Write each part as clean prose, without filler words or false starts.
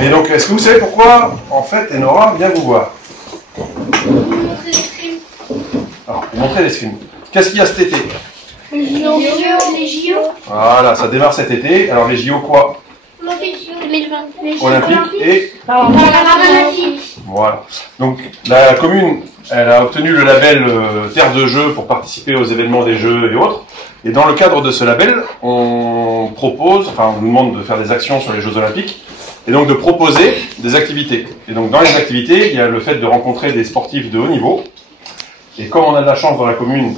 Mais donc, est-ce que vous savez pourquoi, en fait, Enora vient vous voir? Montrer l'escrime. Alors, pour montrer l'escrime. Qu'est-ce qu'il y a cet été? Les JO. Voilà, ça démarre cet été. Alors, les JO quoi? Olympique 2020. Olympiques et... Paralympique. Voilà. Donc, la commune, elle a obtenu le label Terre de Jeux pour participer aux événements des Jeux et autres. Et dans le cadre de ce label, on propose, enfin, on nous demande de faire des actions sur les Jeux Olympiques, et donc de proposer des activités. Et donc, dans les activités, il y a le fait de rencontrer des sportifs de haut niveau. Et comme on a de la chance dans la commune,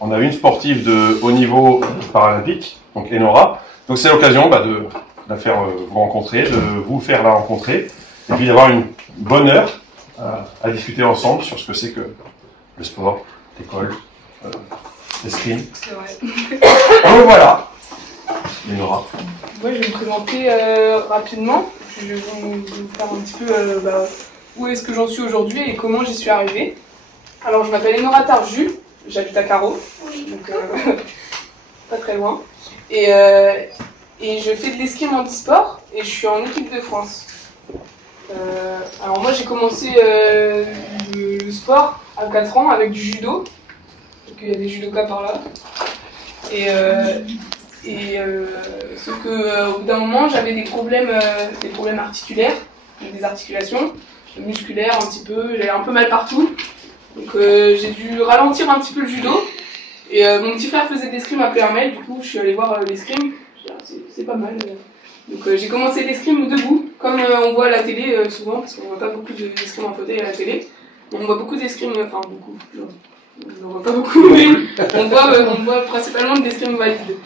on a une sportive de haut niveau paralympique, donc Enora. Donc, c'est l'occasion de la faire vous rencontrer, de vous faire la rencontrer, et puis d'avoir une bonne heure à discuter ensemble sur ce que c'est que le sport, l'école, l'escrime. C'est vrai. Donc voilà, Enora. Moi, je vais me présenter rapidement. Je vais vous faire un petit peu où est-ce que j'en suis aujourd'hui et comment j'y suis arrivée. Alors, je m'appelle Enora Tarju, j'habite à Carreau, donc pas très loin. Et je fais de l'escrime handisport et je suis en équipe de France. Alors moi, j'ai commencé le sport à 4 ans avec du judo. Donc il y a des judokas par là. Sauf qu'au bout d'un moment, j'avais des problèmes articulaires, des articulations musculaires un petit peu, j'avais un peu mal partout. Donc j'ai dû ralentir un petit peu le judo. Et mon petit frère faisait de l'escrime à Pléarmel, du coup je suis allée voir l'escrime. C'est pas mal. Donc j'ai commencé l'escrime debout, comme on voit à la télé souvent, parce qu'on voit pas beaucoup d'escrime en fauteuil à la télé. On voit beaucoup d'escrime, enfin beaucoup, on n'en voit pas beaucoup, mais on voit principalement de l'escrime valide.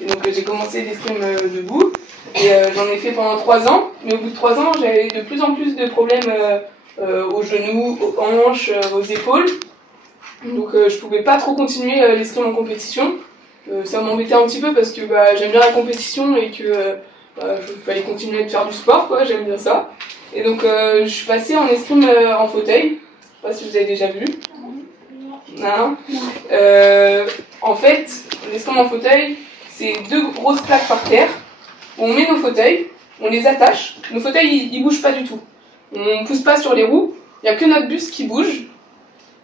Et donc j'ai commencé l'escrime debout, et j'en ai fait pendant 3 ans, mais au bout de 3 ans, j'avais de plus en plus de problèmes aux genoux, aux hanches, aux épaules. Donc je pouvais pas trop continuer l'escrime en compétition. Ça m'embêtait un petit peu parce que j'aime bien la compétition et que il fallait continuer de faire du sport, quoi, j'aime bien ça. Et donc je suis passée en escrime en fauteuil. Je sais pas si vous avez déjà vu. Non. En fait, l'escrime en fauteuil, c'est 2 grosses plaques par terre. On met nos fauteuils, on les attache. Nos fauteuils, ils bougent pas du tout. On pousse pas sur les roues. Il y a que notre buste qui bouge.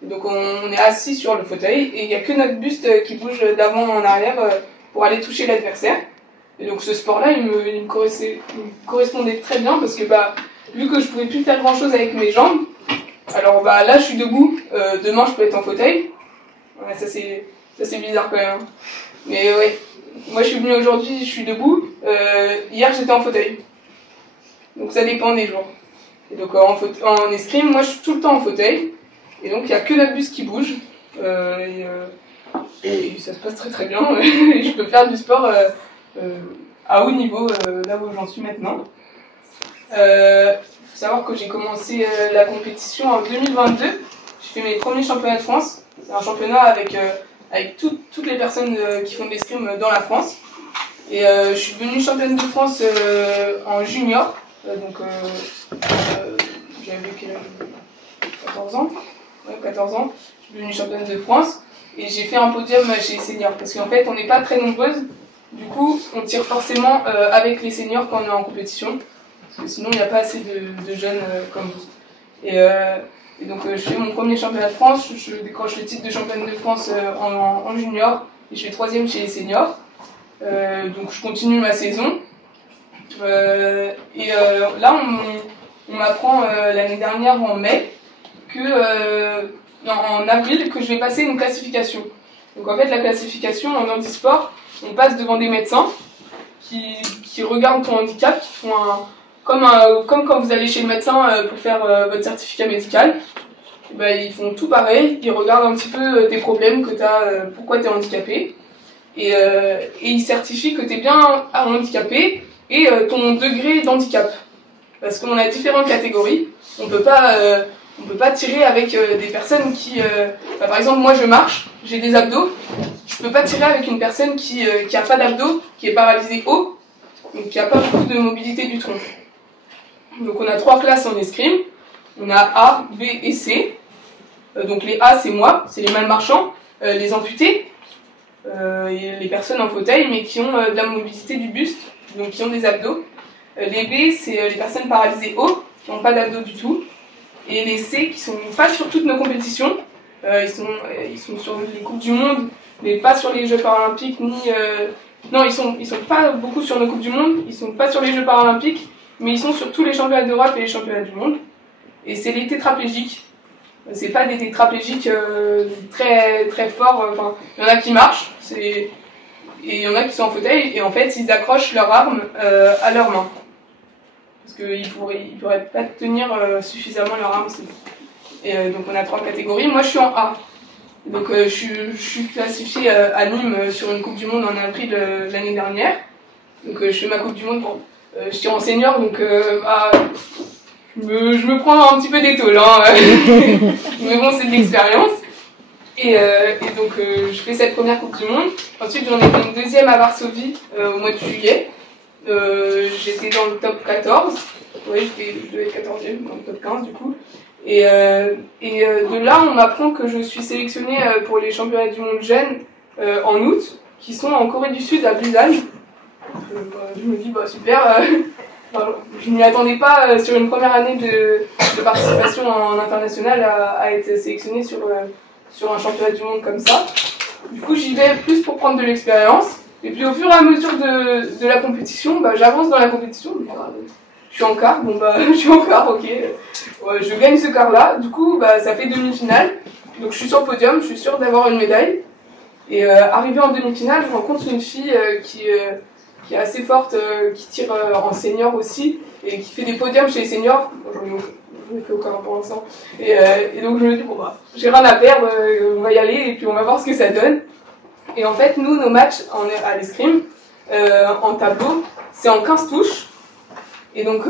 Donc on est assis sur le fauteuil et il n'y a que notre buste qui bouge d'avant en arrière pour aller toucher l'adversaire. Et donc ce sport-là, il me correspondait très bien parce que vu que je pouvais plus faire grand-chose avec mes jambes, alors là je suis debout, demain je peux être en fauteuil. Ouais, ça c'est bizarre quand même. Mais ouais, moi je suis venue aujourd'hui, je suis debout. Hier j'étais en fauteuil. Donc ça dépend des jours. Et donc en escrime, moi je suis tout le temps en fauteuil. Et donc il n'y a que la buste qui bouge. Et ça se passe très très bien. Et je peux faire du sport à haut niveau, là où j'en suis maintenant. Faut savoir que j'ai commencé la compétition en 2022. J'ai fait mes premiers championnats de France. C'est un championnat avec toutes les personnes qui font de l'escrime dans la France. Et je suis devenue championne de France en junior. J'avais quel âge ? 14 ans. Ouais, 14 ans. Je suis devenue championne de France. Et j'ai fait un podium chez les seniors. Parce qu'en fait, on n'est pas très nombreuses. Du coup, on tire forcément avec les seniors quand on est en compétition. Parce que sinon, il n'y a pas assez de jeunes comme vous. Et donc, je fais mon premier championnat de France. Je décroche le titre de championne de France en junior. Et je fais 3e chez les seniors. Donc, je continue ma saison. Là, on m'apprend l'année dernière, en mai, en avril, que je vais passer une classification. Donc, en fait, la classification en handisport, on passe devant des médecins qui regardent ton handicap, qui font comme quand vous allez chez le médecin pour faire votre certificat médical. Ils font tout pareil, ils regardent un petit peu tes problèmes que tu as, pourquoi tu es handicapé, et ils certifient que tu es bien handicapé et ton degré d'handicap. Parce qu'on a différentes catégories, on peut pas tirer avec des personnes qui... par exemple, moi je marche, j'ai des abdos, je peux pas tirer avec une personne qui a pas d'abdos, qui est paralysée haut, donc qui a pas beaucoup de mobilité du tronc. Donc on a 3 classes en escrime, on a A, B et C. Donc les A c'est moi, c'est les malmarchants, les amputés, et les personnes en fauteuil mais qui ont de la mobilité du buste, donc qui ont des abdos. Les B, c'est les personnes paralysées O, qui n'ont pas d'abdos du tout. Et les C, qui sont pas sur toutes nos compétitions. Ils sont sur les Coupes du Monde, mais pas sur les Jeux Paralympiques, ni... Non, ils sont pas beaucoup sur nos Coupes du Monde, ils sont pas sur les Jeux Paralympiques, mais ils sont sur tous les championnats d'Europe et les championnats du monde. Et c'est les tétraplégiques. C'est pas des tétraplégiques très, très forts. Enfin, il y en a qui marchent, et il y en a qui sont en fauteuil, et en fait, ils accrochent leur arme à leurs mains. Parce qu'ils pourraient pas tenir suffisamment leur arme. Et donc on a 3 catégories. Moi, je suis en A. Donc je suis classifiée à Nîmes sur une Coupe du Monde en avril l'année dernière. Donc je fais ma Coupe du Monde. Je tire en senior, donc je me prends un petit peu d'étole. Hein. Mais bon, c'est de l'expérience. Et donc je fais cette première Coupe du Monde. Ensuite, j'en ai fait une deuxième à Varsovie au mois de juillet. J'étais dans le top 14. Oui, je devais être 14e, dans le top 15 du coup. Et de là, on m'apprend que je suis sélectionnée pour les championnats du monde jeunes en août, qui sont en Corée du Sud, à Busan. Je me dis, bah super, je ne m'y attendais pas sur une première année de participation en international à être sélectionnée sur un championnat du monde comme ça. Du coup, j'y vais plus pour prendre de l'expérience. Et puis au fur et à mesure de la compétition, bah, j'avance dans la compétition. Je suis en quart, bon bah je suis en quart, ok. Ouais, je gagne ce quart-là, du coup bah, ça fait demi-finale. Donc je suis sur le podium, je suis sûre d'avoir une médaille. Et arrivée en demi-finale, je rencontre une fille qui est assez forte, qui tire en senior aussi, et qui fait des podiums chez les seniors. Bon, j'en ai fait aucun pour l'instant. Et donc je me dis, bon bah, j'ai rien à perdre, on va y aller, et puis on va voir ce que ça donne. Et en fait, nous, nos matchs à l'escrime, en tableau, c'est en 15 touches. Et donc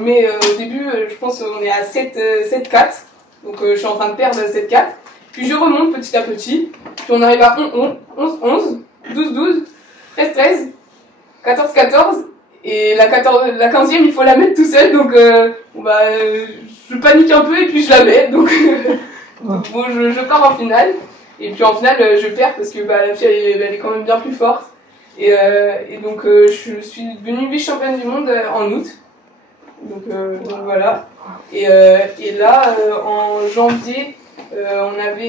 mais au début, je pense qu'on est à 7-4. Donc je suis en train de perdre 7-4. Puis je remonte petit à petit. Puis on arrive à 11-11, 12-12, 13-13, 14-14. Et la 15e, il faut la mettre tout seul. Donc je panique un peu et puis je la mets. Donc bon, je pars en finale. Et puis en finale, je perds parce que la fille, elle est quand même bien plus forte. Et donc je suis devenue vice-championne du monde en août. Donc voilà. Et là, en janvier, on avait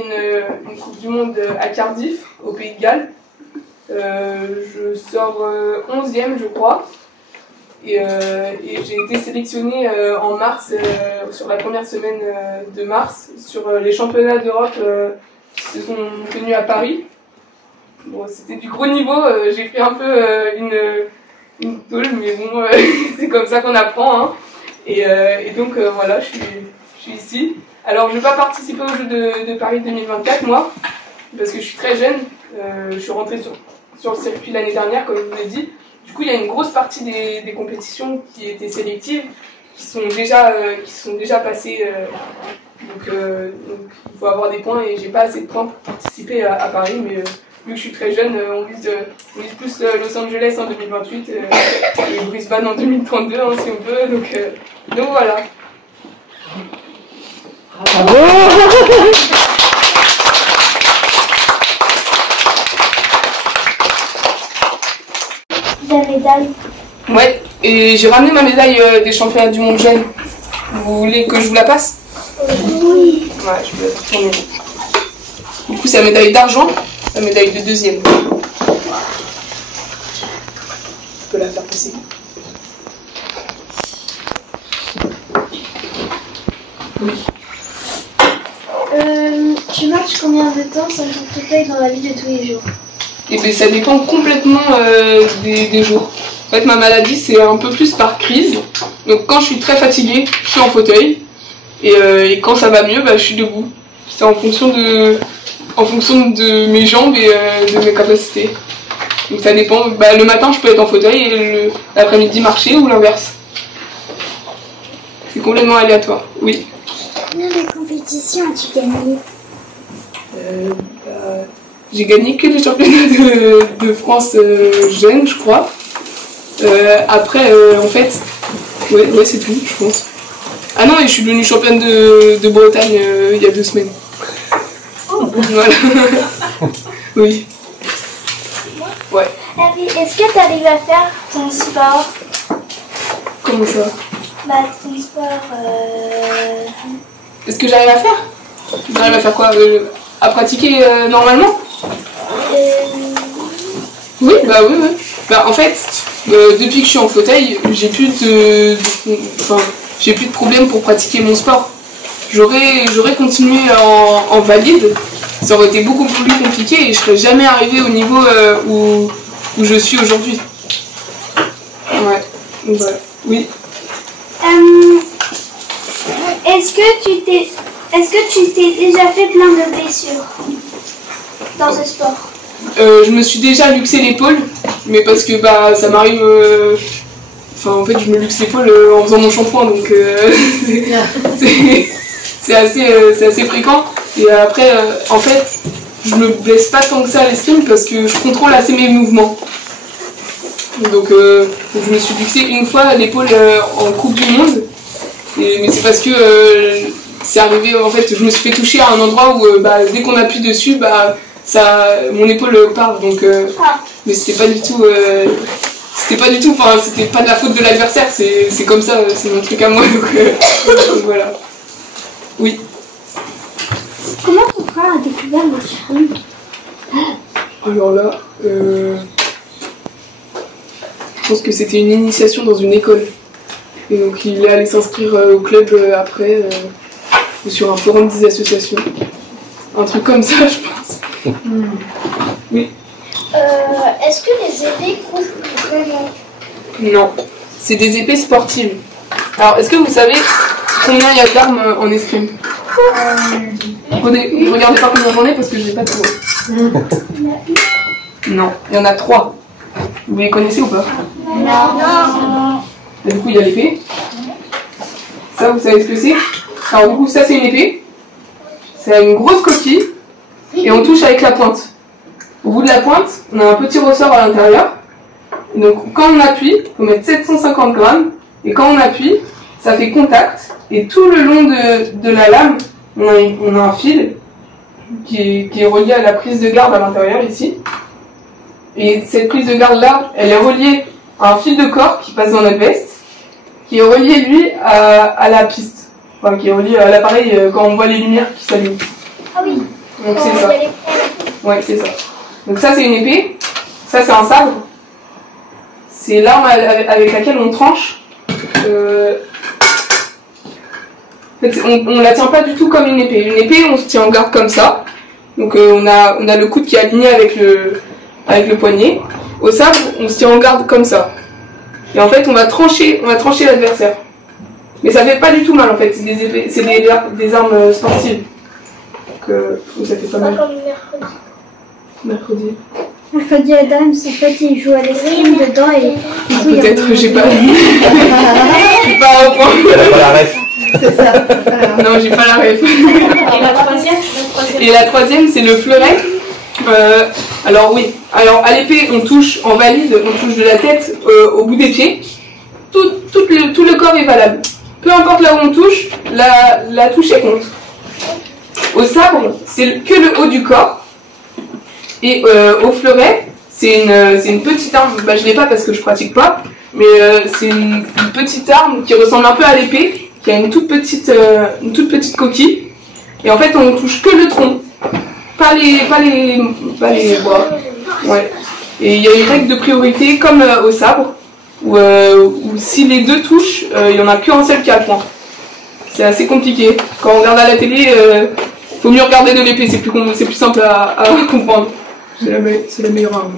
une Coupe du Monde à Cardiff, au Pays de Galles. Je sors 11e, je crois. Et j'ai été sélectionnée en mars, sur la première semaine de mars, sur les championnats d'Europe qui se sont tenus à Paris. Bon, c'était du gros niveau, j'ai pris un peu une tôle, mais bon, c'est comme ça qu'on apprend. Hein. Et donc voilà, je suis ici. Alors je ne vais pas participer aux Jeux de Paris 2024, moi, parce que je suis très jeune. Je suis rentrée sur le circuit l'année dernière, comme je vous l'ai dit. Du coup, il y a une grosse partie des compétitions qui étaient sélectives, qui sont déjà passées. Donc il faut avoir des points et j'ai pas assez de points pour participer à Paris, mais vu que je suis très jeune, on vise plus Los Angeles en 2028 et Brisbane en 2032 hein, si on peut, donc voilà. Bravo. La médaille. Ouais, et j'ai ramené ma médaille des championnats du monde jeune. Vous voulez que je vous la passe? Oui. Ouais, je vais la tourner. Du coup, c'est la médaille d'argent, la médaille de deuxième. Je peux la faire passer. Oui. Tu marches combien de temps sans fauteuil dans la vie de tous les jours? Et bien, ça dépend complètement des jours. En fait, ma maladie, c'est un peu plus par crise. Donc, quand je suis très fatiguée, je suis en fauteuil. Et quand ça va mieux, je suis debout. C'est en fonction de mes jambes et de mes capacités. Donc, ça dépend. Le matin, je peux être en fauteuil et l'après-midi, marcher ou l'inverse. C'est complètement aléatoire, oui. Combien de compétitions as-tu gagné? J'ai gagné que les championnats de France jeunes, je crois. Après, en fait, ouais, c'est tout, je pense. Ah non, et je suis devenue championne de Bretagne il y a 2 semaines. Oh. Voilà. Oui. Ouais. Est-ce que tu arrives à faire ton sport? Comment ça? Bah, ton sport. Est-ce que j'arrive à faire? J'arrive à faire quoi? À pratiquer normalement? Oui, bah oui, oui. Bah en fait, depuis que je suis en fauteuil, j'ai plus j'ai plus de problème pour pratiquer mon sport. J'aurais continué en valide, ça aurait été beaucoup plus compliqué et je serais jamais arrivée au niveau où je suis aujourd'hui. Ouais, donc voilà. Oui. Est-ce que tu t'es déjà fait plein de blessures dans ce sport? Je me suis déjà luxé l'épaule, mais parce que bah ça m'arrive. En fait, je me luxe l'épaule en faisant mon shampoing, donc c'est assez fréquent. Et après, en fait, je me blesse pas tant que ça à l'escrime parce que je contrôle assez mes mouvements. Donc je me suis luxé une fois l'épaule en Coupe du Monde, mais c'est parce que c'est arrivé. En fait, je me suis fait toucher à un endroit où dès qu'on appuie dessus, mon épaule part, donc mais c'était pas du tout enfin c'était pas de la faute de l'adversaire, c'est comme ça, c'est mon truc à moi, donc voilà. Oui. Comment ton frère a découvert l'escrime? Alors là, je pense que c'était une initiation dans une école, et donc il est allé s'inscrire au club après, sur un forum des associations, un truc comme ça, je pense. Oui. Est-ce que les épées coupent vraiment? Non, c'est des épées sportives. Alors, est-ce que vous savez combien il y a d'armes en escrime? Regardez pas combien j'en ai parce que je n'ai pas trop. Non, il y en a 3. Vous les connaissez ou pas? Non. Et du coup, il y a l'épée. Ça, vous savez ce que c'est? Alors, du coup, ça, c'est une épée. C'est une grosse coquille. Et on touche avec la pointe. Au bout de la pointe, on a un petit ressort à l'intérieur. Donc quand on appuie, il faut mettre 750 grammes. Et quand on appuie, ça fait contact. Et tout le long de la lame, on a un fil qui est relié à la prise de garde à l'intérieur ici. Et cette prise de garde là, elle est reliée à un fil de corps qui passe dans notre veste, qui est relié lui à la piste. Enfin, qui est relié à l'appareil quand on voit les lumières qui s'allument. Ah oui. Donc c'est ça. Ouais, c'est ça. Donc ça c'est une épée, ça c'est un sabre. C'est l'arme avec laquelle on tranche. En fait, on la tient pas du tout comme une épée. Une épée, on se tient en garde comme ça. Donc on a le coude qui est aligné avec le poignet. Au sabre, on se tient en garde comme ça. Et en fait, on va trancher l'adversaire. Mais ça fait pas du tout mal en fait. C'est des épées, c'est des armes sportives. Donc ça fait pas mal. Mercredi. Mercredi Adams, en fait, il joue à l'escrime dedans et... Peut-être, j'ai pas... j'ai pas au point. T'as pas la ref. C'est ça. Non, j'ai pas la ref. Et la troisième? Et la troisième, c'est le fleuret. Alors oui, alors à l'épée, on touche en valide, on touche de la tête au bout des pieds. Tout le corps est valable. Peu importe là où on touche, la touche est compte. Au sabre, c'est que le haut du corps. Et au fleuret, c'est une petite arme, je l'ai pas parce que je pratique pas, mais c'est une petite arme qui ressemble un peu à l'épée, qui a une toute petite coquille. Et en fait, on touche que le tronc, pas les bras. Ouais. Et il y a une règle de priorité comme au sabre, où si les deux touchent, il y en a qu'un seul qui a le point. C'est assez compliqué. Quand on regarde à la télé, faut mieux regarder de l'épée, c'est plus simple à comprendre. C'est la meilleure arme.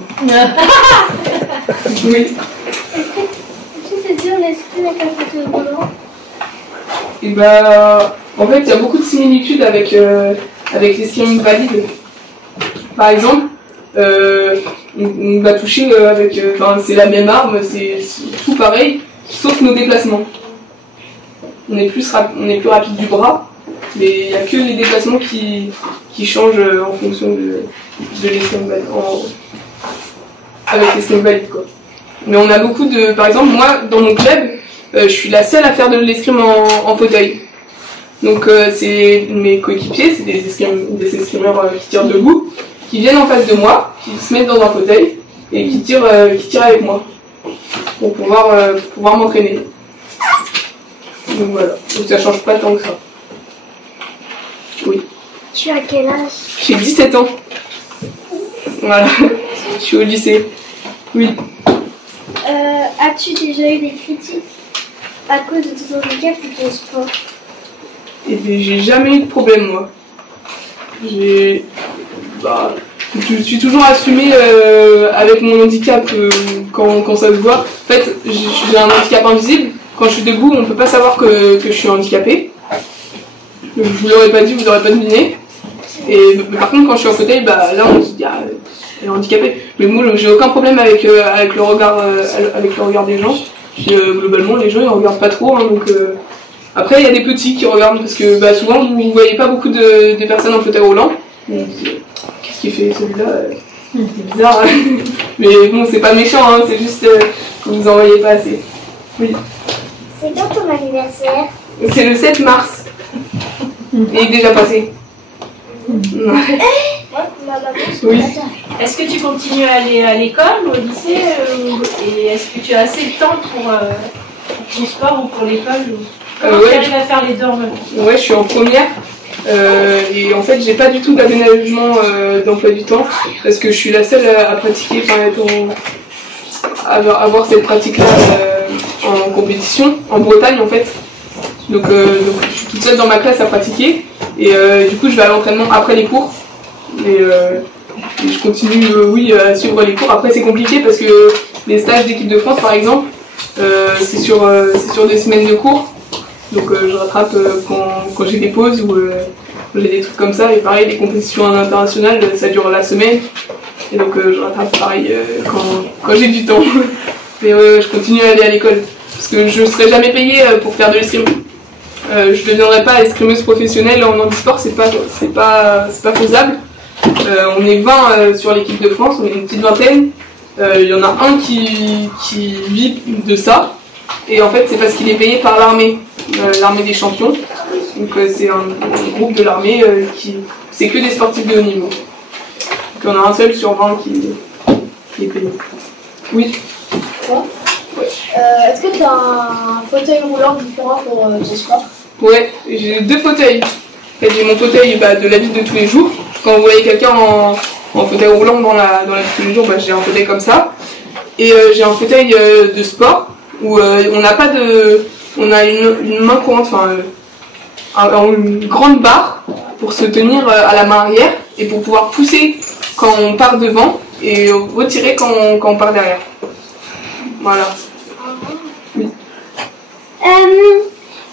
Oui. Est-ce que c'est dur l'escrime avec un fauteuil roulant? Et en fait, il y a beaucoup de similitudes avec l'escrime valide. Par exemple, on va toucher avec... c'est la même arme, c'est tout pareil, sauf nos déplacements. On est plus rapide du bras, mais il n'y a que les déplacements qui changent en fonction de l'escrime valide, avec l'escrime valide, quoi. Mais on a beaucoup de... Par exemple, moi, dans mon club, je suis la seule à faire de l'escrime en fauteuil. Donc c'est mes coéquipiers, c'est des escrimeurs qui tirent debout, qui viennent en face de moi, qui se mettent dans un fauteuil et qui tirent avec moi pour pouvoir m'entraîner. Donc voilà, donc ça change pas tant que ça. Oui. Tu as quel âge? J'ai 17 ans. Voilà, je suis au lycée. Oui. As-tu déjà eu des critiques à cause de ton handicap ou ton sport? Et bien, j'ai jamais eu de problème, moi. Je suis toujours assumée avec mon handicap quand ça se voit. En fait, j'ai un handicap invisible. Quand je suis debout, on ne peut pas savoir que je suis handicapée. Je vous l'aurais pas dit, vous l'aurez pas deviné. Mais par contre, quand je suis en fauteuil, là, on se dit, ah, elle est handicapée. Mais moi, j'ai aucun problème avec le regard des gens. Globalement, les gens, ils regardent pas trop. Hein, donc, après, il y a des petits qui regardent parce que souvent, vous ne voyez pas beaucoup de personnes en fauteuil roulant. Qu'est-ce qu'il fait celui-là? C'est bizarre. Hein. Mais bon, c'est pas méchant, hein, c'est juste que vous en voyez pas assez. Oui. C'est quand ton anniversaire? C'est le 7 mars. Il est déjà passé. Oui. Est-ce que tu continues à aller à l'école ou au lycée et est-ce que tu as assez de temps pour ton sport ou pour l'école Comment tu arrives à faire les deux en même temps? Ouais, je suis en première. Et en fait, j'ai pas du tout d'aménagement d'emploi du temps parce que je suis la seule à pratiquer, avoir cette pratique-là en compétition, en Bretagne en fait. Donc je suis toute seule dans ma classe à pratiquer et du coup je vais à l'entraînement après les cours et je continue à suivre les cours. Après c'est compliqué parce que les stages d'équipe de France par exemple c'est sur 2 semaines de cours. Donc je rattrape quand j'ai des pauses ou j'ai des trucs comme ça. Et pareil, les compétitions internationales, ça dure la semaine. Et donc je rattrape pareil quand j'ai du temps. Mais je continue à aller à l'école. Parce que je ne serai jamais payée pour faire de l'escrime. Je ne deviendrai pas escrimeuse professionnelle en handisport, c'est pas faisable. On est 20 sur l'équipe de France, on est une petite vingtaine. Il y en a un qui vit de ça. Et en fait, c'est parce qu'il est payé par l'armée des champions. Donc c'est un groupe de l'armée c'est que des sportifs de haut niveau. Donc il y en a un seul sur 20 qui est payé. Oui. Ouais. Est-ce que tu as un fauteuil roulant différent pour ton sport? Ouais, j'ai 2 fauteuils. En fait, j'ai mon fauteuil de la vie de tous les jours. Quand vous voyez quelqu'un en fauteuil roulant dans la vie de tous les jours, j'ai un fauteuil comme ça. Et j'ai un fauteuil de sport où on n'a pas de... On a une main courante, une grande barre pour se tenir à la main arrière et pour pouvoir pousser quand on part devant et retirer quand on part derrière. Voilà. Oui.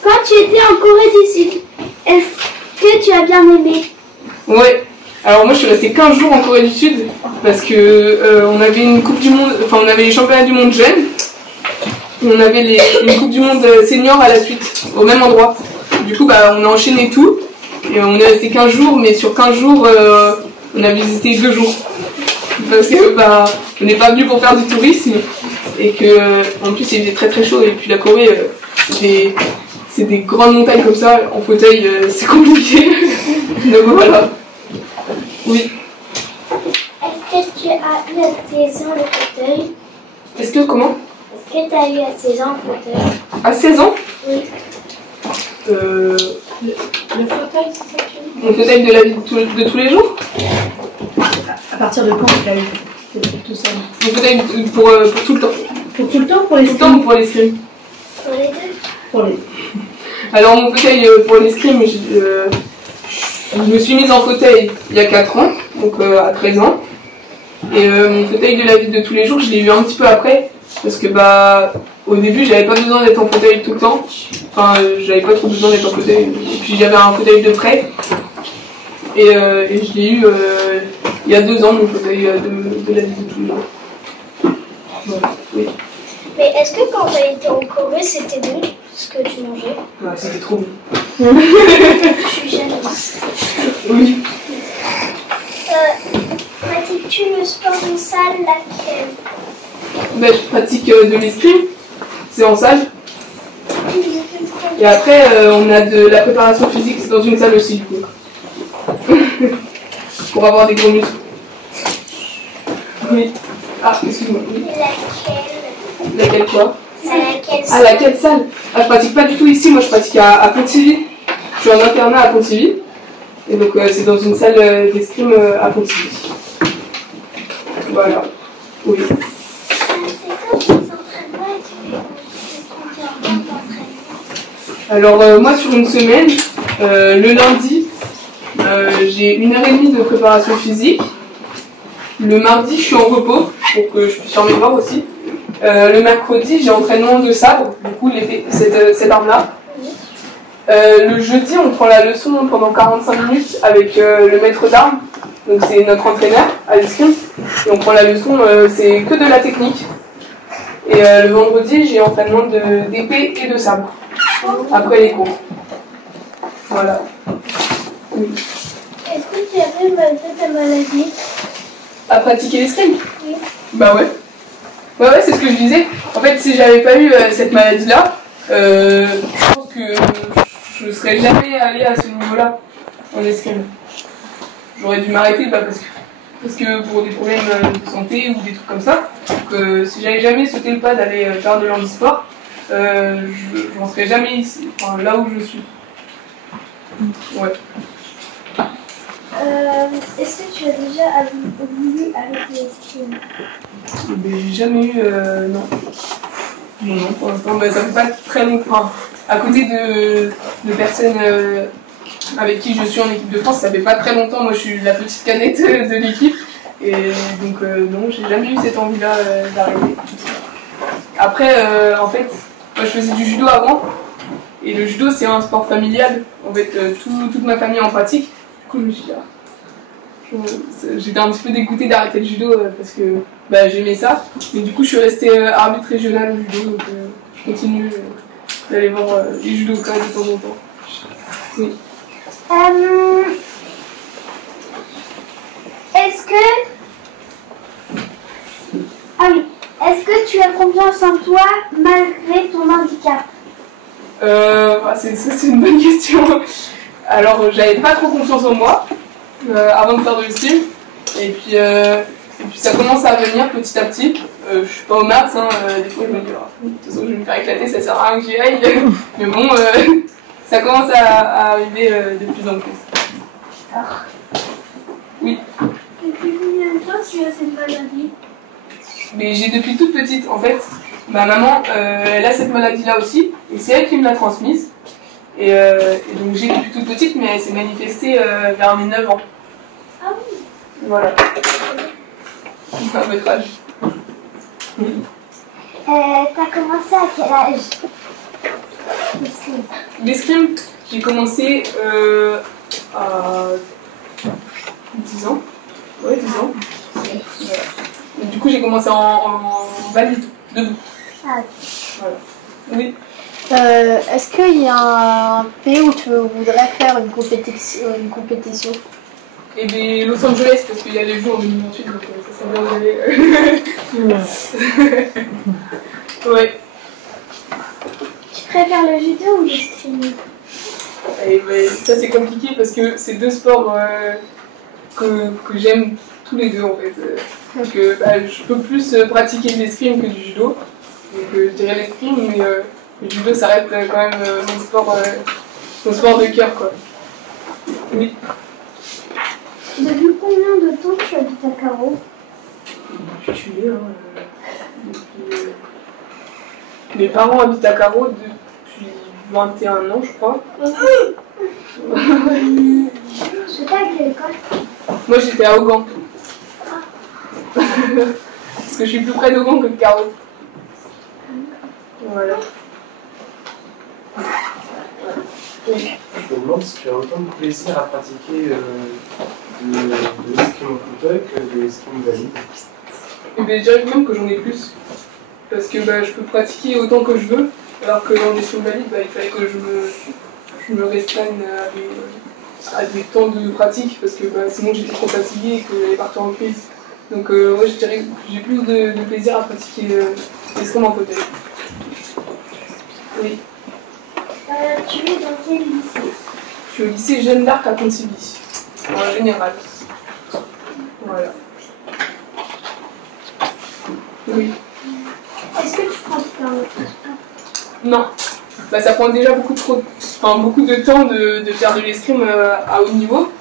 Quand tu étais en Corée du Sud, est-ce que tu as bien aimé? Ouais. Alors moi je suis restée 15 jours en Corée du Sud parce que on avait une coupe du monde, on avait les championnats du monde jeunes. On avait une coupe du monde senior à la suite, au même endroit. Du coup, on a enchaîné tout. Et on est resté 15 jours, mais sur 15 jours, on a visité 2 jours. Parce que on n'est pas venu pour faire du tourisme. Et que, en plus, il faisait très très chaud. Et puis la Corée, c'est des grandes montagnes comme ça. En fauteuil, c'est compliqué. Donc voilà. Oui. Est-ce que tu as eu à 16 ans le fauteuil? Est-ce que comment? Est-ce que tu as eu à 16 ans le fauteuil? À 16 ans? Oui. Le fauteuil, c'est ça que tu dis? Mon fauteuil de la vie de tous les jours? À partir de quand tu l'as eu? C'est tout ça. Mon fauteuil pour tout le temps. Pour tout le temps, pour les Tout le temps ou pour l'escrime? Pour les deux? Pour les... Alors mon fauteuil pour l'escrime, je me suis mise en fauteuil il y a 4 ans, donc à 13 ans. Et mon fauteuil de la vie de tous les jours, je l'ai eu un petit peu après. Parce que au début j'avais pas besoin d'être en fauteuil tout le temps. Enfin j'avais pas trop besoin d'être en fauteuil. Et puis j'avais un fauteuil de prêt. Et je l'ai eu il y a 2 ans, mon fauteuil de la vie de tous les jours. Voilà, oui. Mais est-ce que quand tu as été en Corée, c'était bon ce que tu mangeais? Ouais, c'était trop bon. Je suis jalouse. Oui. Pratiques-tu le sport en salle, laquelle? Je pratique de l'escrime, c'est en salle. Et après, on a de la préparation physique, c'est dans une salle aussi, du coup. Pour avoir des gros muscles. Oui. Ah, excuse-moi. Oui. Laquelle? Laquelle quoi? À laquelle À laquelle salle? Ah, je pratique pas du tout ici, moi je pratique à Pontivy. Je suis en internat à Pontivy. Et donc c'est dans une salle d'escrime à Pontivy. Voilà. Oui. Alors moi sur une semaine, le lundi, j'ai 1h30 de préparation physique. Le mardi, je suis en repos pour que je puisse faire mes devoirs aussi. Le mercredi, j'ai entraînement de sabre, du coup cette arme-là. Le jeudi, on prend la leçon pendant 45 minutes avec le maître d'armes. Donc c'est notre entraîneur à l'escrime. Et on prend la leçon, c'est que de la technique. Et le vendredi, j'ai entraînement d'épée et de sabre. Après les cours. Voilà. Oui. Est-ce que tu avais malgré ta maladie? À pratiquer l'escrime? Oui. Bah ouais. Ouais, c'est ce que je disais. En fait, si j'avais pas eu cette maladie-là, je pense que je serais jamais allée à ce niveau-là en escrime. J'aurais dû m'arrêter parce que pour des problèmes de santé ou des trucs comme ça. Donc, si j'avais jamais sauté le pas d'aller faire de l'handisport, je n'en serais jamais ici, enfin, là où je suis. Ouais. Est-ce que tu as déjà voulu arrêter l'escrime? J'ai jamais eu. Non. Non, pour l'instant, ça fait pas très longtemps. À côté de personnes avec qui je suis en équipe de France, ça fait pas très longtemps. Moi, je suis la petite canette de l'équipe. Et donc, non, j'ai jamais eu cette envie-là d'arrêter. Après, en fait, moi, je faisais du judo avant. Et le judo, c'est un sport familial. En fait, toute ma famille en pratique. Du coup, je me suis dit, j'étais un petit peu dégoûtée d'arrêter le judo parce que j'aimais ça. Mais du coup, je suis restée arbitre régional au judo. Donc, je continue d'aller voir les judokas de temps en temps. Oui. Est-ce que... Ah oui. Est-ce que tu as confiance en toi malgré ton handicap? C'est une bonne question. Alors, j'avais pas trop confiance en moi avant de faire de l'escrime. Et puis ça commence à venir petit à petit. Je suis pas au max, hein, des fois je me dis, de toute façon je vais me faire éclater, ça sert à rien que j'y aille. Mais bon, ça commence à arriver de plus en plus. Alors. Oui. Depuis combien de temps tu as cette maladie? Mais j'ai depuis toute petite, en fait. Ma maman, elle a cette maladie-là aussi, et c'est elle qui me l'a transmise. Et donc j'ai depuis toute petite, mais elle s'est manifestée vers mes 9 ans. Ah oui. Voilà. À votre âge. Oui. T'as commencé à quel âge? L'escrime, j'ai commencé à 10 ans. Ouais, 10 ans. Voilà. Et du coup, j'ai commencé en valide, debout. Ah. Voilà. Oui. Est-ce qu'il y a un pays où tu voudrais faire une compétition? Et bien Los Angeles, parce qu'il y a les Jeux en 2028, donc ça serait bien d'aller. Ouais. Tu préfères le judo ou l'escrime? Et ben, ça c'est compliqué parce que c'est deux sports que j'aime tous les deux en fait. Parce que je peux plus pratiquer de l'escrime que du judo. Donc je dirais l'escrime, mais le judo ça reste quand même mon sport de cœur quoi. Oui. Depuis combien de temps tu habites à Carreau? Depuis que je suis née, depuis... Mes parents habitent à Carreau depuis 21 ans je crois. J'étais à quelle école? Moi j'étais à Augan. Parce que je suis plus près d'Augan que de Carreau. Voilà. Oui. Je me demande si tu as autant de plaisir à pratiquer de l'escrime au fauteuil que de l'escrime valide. Et bien, je dirais même que j'en ai plus. Parce que je peux pratiquer autant que je veux, alors que dans l'escrime valide, il fallait que je me restreigne à des temps de pratique, parce que sinon j'étais trop fatiguée et que j'allais partir en crise. Donc ouais, je dirais que j'ai plus de plaisir à pratiquer l'escrime en fauteuil. Oui. Tu es dans quel lycée? Je suis au lycée Jeanne d'Arc à Pontivy, en général. Voilà. Oui. Est-ce que tu pratiques un autre sport? Non. Bah, ça prend déjà beaucoup de temps de faire de l'escrime à haut niveau.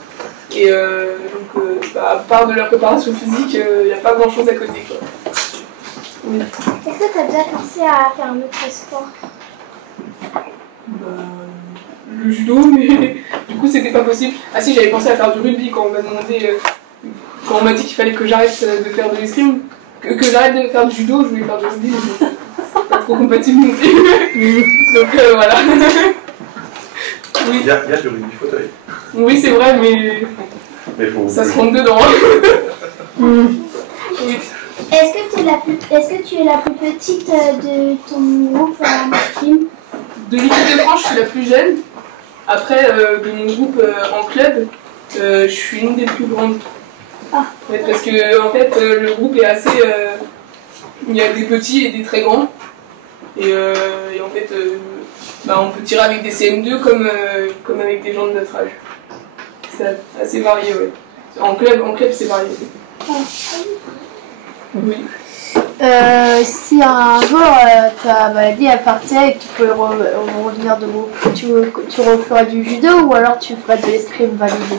Et donc, à part de la préparation physique, il n'y a pas grand chose à côté, quoi. Oui. Est-ce que tu as déjà pensé à faire un autre sport? Bah, le judo, mais du coup c'était pas possible. Ah si, j'avais pensé à faire du rugby quand on m'a demandé, quand on m'a dit qu'il fallait que j'arrête de faire de l'escrime, que j'arrête de faire du judo, je voulais faire du rugby, mais c'est pas trop compatible non plus. Donc voilà. Oui. Il y a du rugby fauteuil. Oui, c'est vrai, mais ça se rentre dedans. Oui. Est-ce que tu es la plus petite de ton groupe en escrime? De l'équipe de France, je suis la plus jeune. Après, de mon groupe en club, je suis une des plus grandes. Ah. Ouais, parce que en fait, le groupe est assez. Il y a des petits et des très grands. Et en fait, on peut tirer avec des CM2 comme avec des gens de notre âge. C'est assez varié, ouais. En club c'est varié. Ah. Oui. Si un jour ta maladie elle partait et que tu peux revenir de groupe, tu referais du judo ou alors tu ferais de l'escrime validé?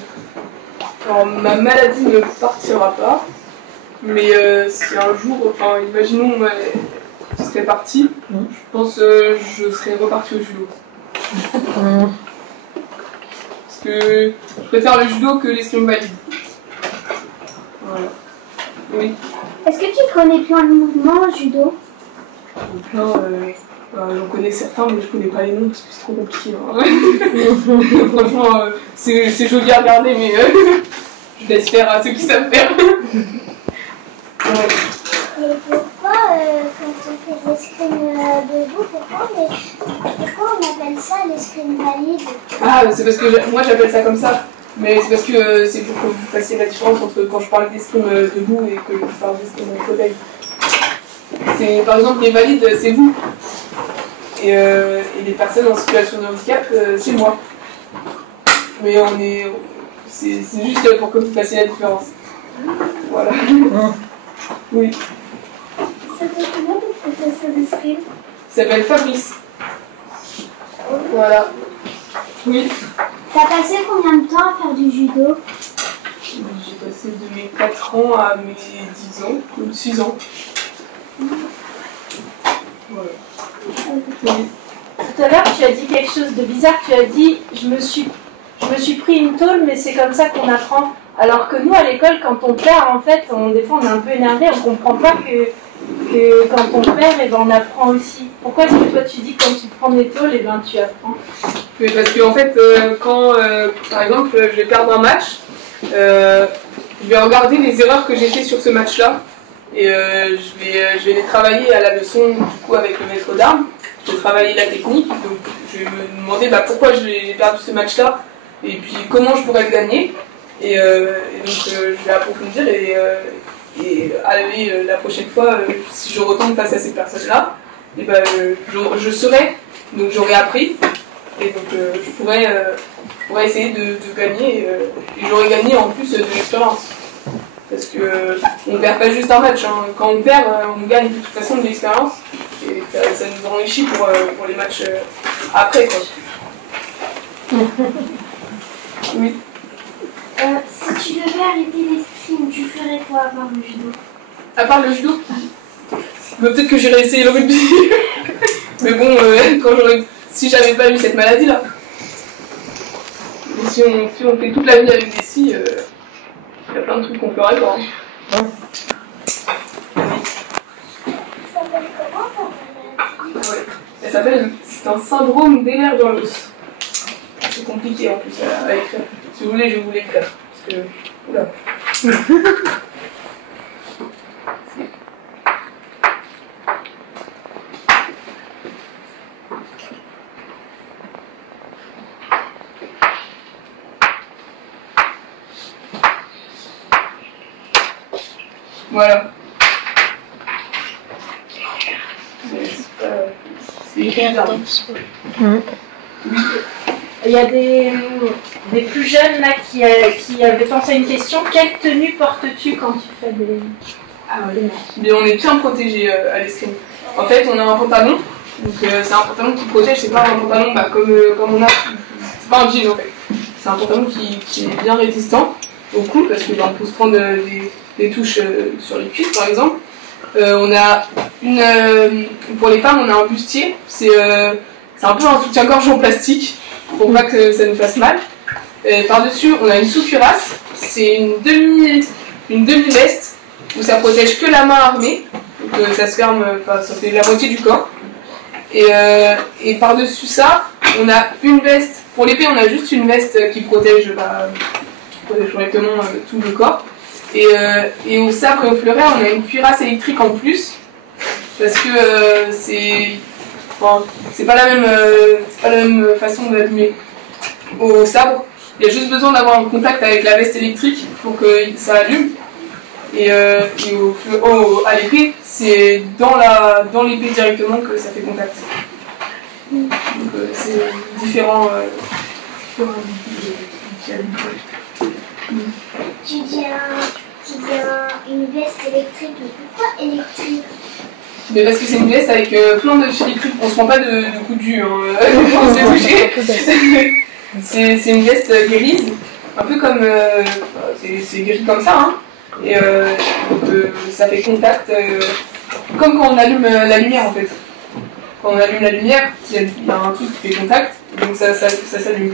Alors ma maladie ne partira pas, mais si un jour, imaginons je serais partie, je pense que je serais repartie au judo. Parce que je préfère le judo que l'escrime valide. Voilà. Oui. Est-ce que tu connais plein de mouvements en judo? Plein, j'en connais certains, mais je connais pas les noms parce que c'est trop compliqué. Hein. Franchement, c'est joli à regarder, mais je laisse faire à ceux qui savent faire. Ouais. Et pourquoi, quand on fait l'escrime debout, pourquoi on appelle ça l'escrime valide? Ah, c'est parce que moi j'appelle ça comme ça. Mais c'est parce que c'est pour que vous fassiez la différence entre quand je parle d'escrime debout et que je parle d'escrime en fauteuil. Par exemple, les valides, c'est vous. Et les personnes en situation de handicap, c'est moi. Mais c'est juste pour que vous fassiez la différence. Voilà. Oui. Ça fait combien de professeurs d'escrime? Il s'appelle Fabrice. Voilà. Oui. T'as passé combien de temps à faire du judo? J'ai passé de mes 4 ans à mes 10 ans, ou 6 ans. Voilà. Oui. Tout à l'heure, tu as dit quelque chose de bizarre. Tu as dit je me suis pris une tôle, mais c'est comme ça qu'on apprend. Alors que nous, à l'école, quand on perd, en fait, des fois, on est un peu énervé, on comprend pas que quand on perd, on apprend aussi. Pourquoi est-ce que toi, tu dis que quand tu prends des tôles, tu apprends? Mais parce qu'en fait, quand, par exemple, je vais perdre un match, je vais regarder les erreurs que j'ai fait sur ce match-là, et je vais les travailler à la leçon, du coup, avec le maître d'armes. Je vais travailler la technique, donc je vais me demander pourquoi j'ai perdu ce match-là, et puis comment je pourrais le gagner. Et donc je vais approfondir et aller la prochaine fois, si je retombe face à ces personnes-là, et je saurai, donc j'aurai appris, et donc je pourrais essayer de gagner, et j'aurai gagné en plus de l'expérience. Parce que on ne perd pas juste un match, hein. Quand on perd, on gagne de toute façon de l'expérience, et ça nous enrichit pour les matchs après, quoi. Oui. Si tu devais arrêter l'escrime, tu ferais quoi à part le judo? À part le judo, peut-être que j'irais essayer le rugby. Mais bon, si j'avais pas eu cette maladie-là. Mais si on fait toute la vie avec des scies, il y a plein de trucs qu'on ferait pas. Ça s'appelle comment ta maladie? Ouais. C'est un syndrome d'Ehlers-Danlos. C'est compliqué en plus à écrire. Si vous voulez, je vais vous l'écrire. Parce que. Oula. Voilà. C'est écrit bizarre. Il y a des plus jeunes là qui avaient pensé à une question. Quelle tenue portes-tu quand tu fais des... Ah oui. Mais on est bien protégé à l'escrime. En fait, on a un pantalon Donc c'est un pantalon qui protège, c'est pas un pantalon comme on a, c'est pas un jean en fait. C'est un pantalon qui est bien résistant au cou parce que on peut se prendre des touches sur les cuisses par exemple. On a pour les femmes on a un bustier, c'est un peu un soutien-gorge en plastique pour pas que ça nous fasse mal. Par-dessus on a une sous-cuirasse, c'est une demi-veste où ça protège que la main armée, donc ça se ferme, ça fait la moitié du corps. Et par-dessus ça, on a une veste. Pour l'épée, on a juste une veste qui protège correctement tout le corps. Et au sabre et au fleuret, on a une cuirasse électrique en plus, parce que c'est pas la même façon d'allumer. Au sabre, il y a juste besoin d'avoir un contact avec la veste électrique pour que ça allume. Et à l'épée, c'est dans l'épée directement que ça fait contact. Donc c'est différent. Tu dis une veste électrique, mais pourquoi électrique? Mais parce que c'est une veste avec plein de fils électriques. On se prend pas de coups de jus quand on se fait toucher. C'est une veste grise, un peu comme c'est gris comme ça, hein. Et ça fait contact, comme quand on allume la lumière en fait. Quand on allume la lumière, il y a un truc qui fait contact, donc ça s'allume.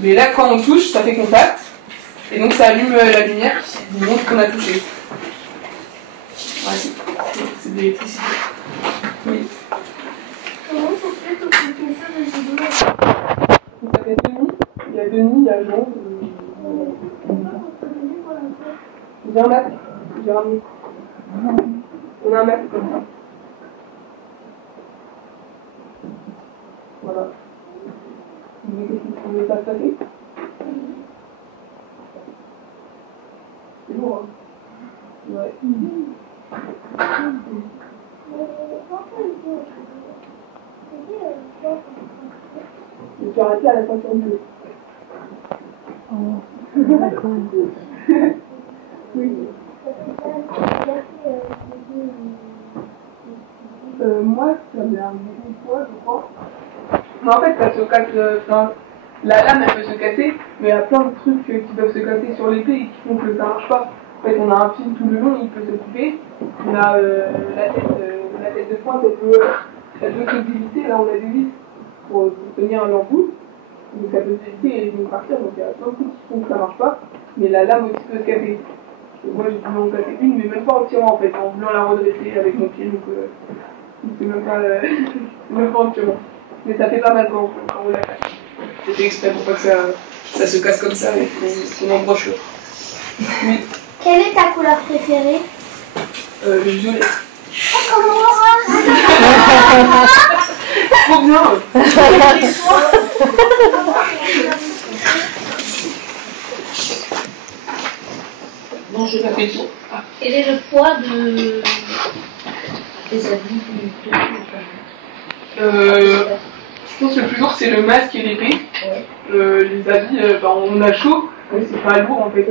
Mais là, quand on touche, ça fait contact, et donc ça allume la lumière qui montre qu'on a touché. Ouais, c'est de l'électricité. Oui. Comment ça se fait qu'on fait ça de judo? Donc ça fait deux nids, il y a jambe. J'ai un masque, j'ai ramené. On a un masque comme ça. Voilà. Vous voulez pas se taper? C'est lourd, hein? Ouais. Je me suis arrêtée à la ceinture bleue. Oui. Moi, ça me l'a arrivé une fois, je crois. Mais en fait, ça se casse. La lame, elle peut se casser, mais il y a plein de trucs qui peuvent se casser sur l'épée et qui font que ça marche pas. En fait, on a un fil tout le long, il peut se couper. On a la tête de pointe, elle peut se visser. Là, on a des vis pour tenir un embout. Donc, ça peut se visser et donc partir. Donc, il y a plein de trucs qui font que ça marche pas. Mais la lame aussi peut se casser. Et moi, j'ai dû en casser une, mais même pas en tirant en fait, en voulant la redresser avec mon pied. Donc, c'est même pas en tirant. Mais ça fait pas mal quand on la casse. C'était exprès pour pas que ça se casse comme ça et qu'on embroche. Oui. Quelle est ta couleur préférée? Le violet. Oh, comme moi. Trop bien. Non, je l'ai fait. Quel est le poids des habits Je pense que le plus lourd c'est le masque et l'épée. Ouais. Les habits, on a chaud, mais c'est pas lourd en fait.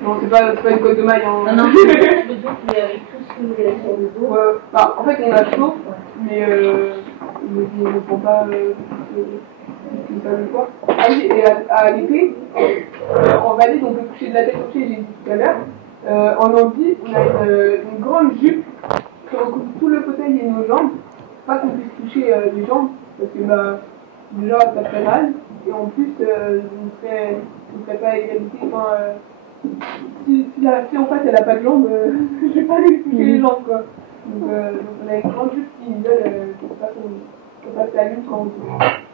Non, c'est pas une cotte de maille. Hein. Non, je veux dire qu'il avec tout ce que vous avez sur le dos. En fait, on a chaud, mais on ne prend pas le poids. Ah oui, et à l'épée, en valide, on peut coucher de la tête aux pieds, j'ai dit tout à l'heure. En envie, on a une grande jupe qui recouvre tout le fauteuil et nos jambes. Pas qu'on puisse toucher les jambes, parce que déjà ça fait mal, et en plus on ne serait pas à égalité. Si en fait elle n'a pas de jambes, je vais pas lui toucher les jambes quoi. Donc on a une grande jupe qui donne pas qu'on s'allume quand on touche.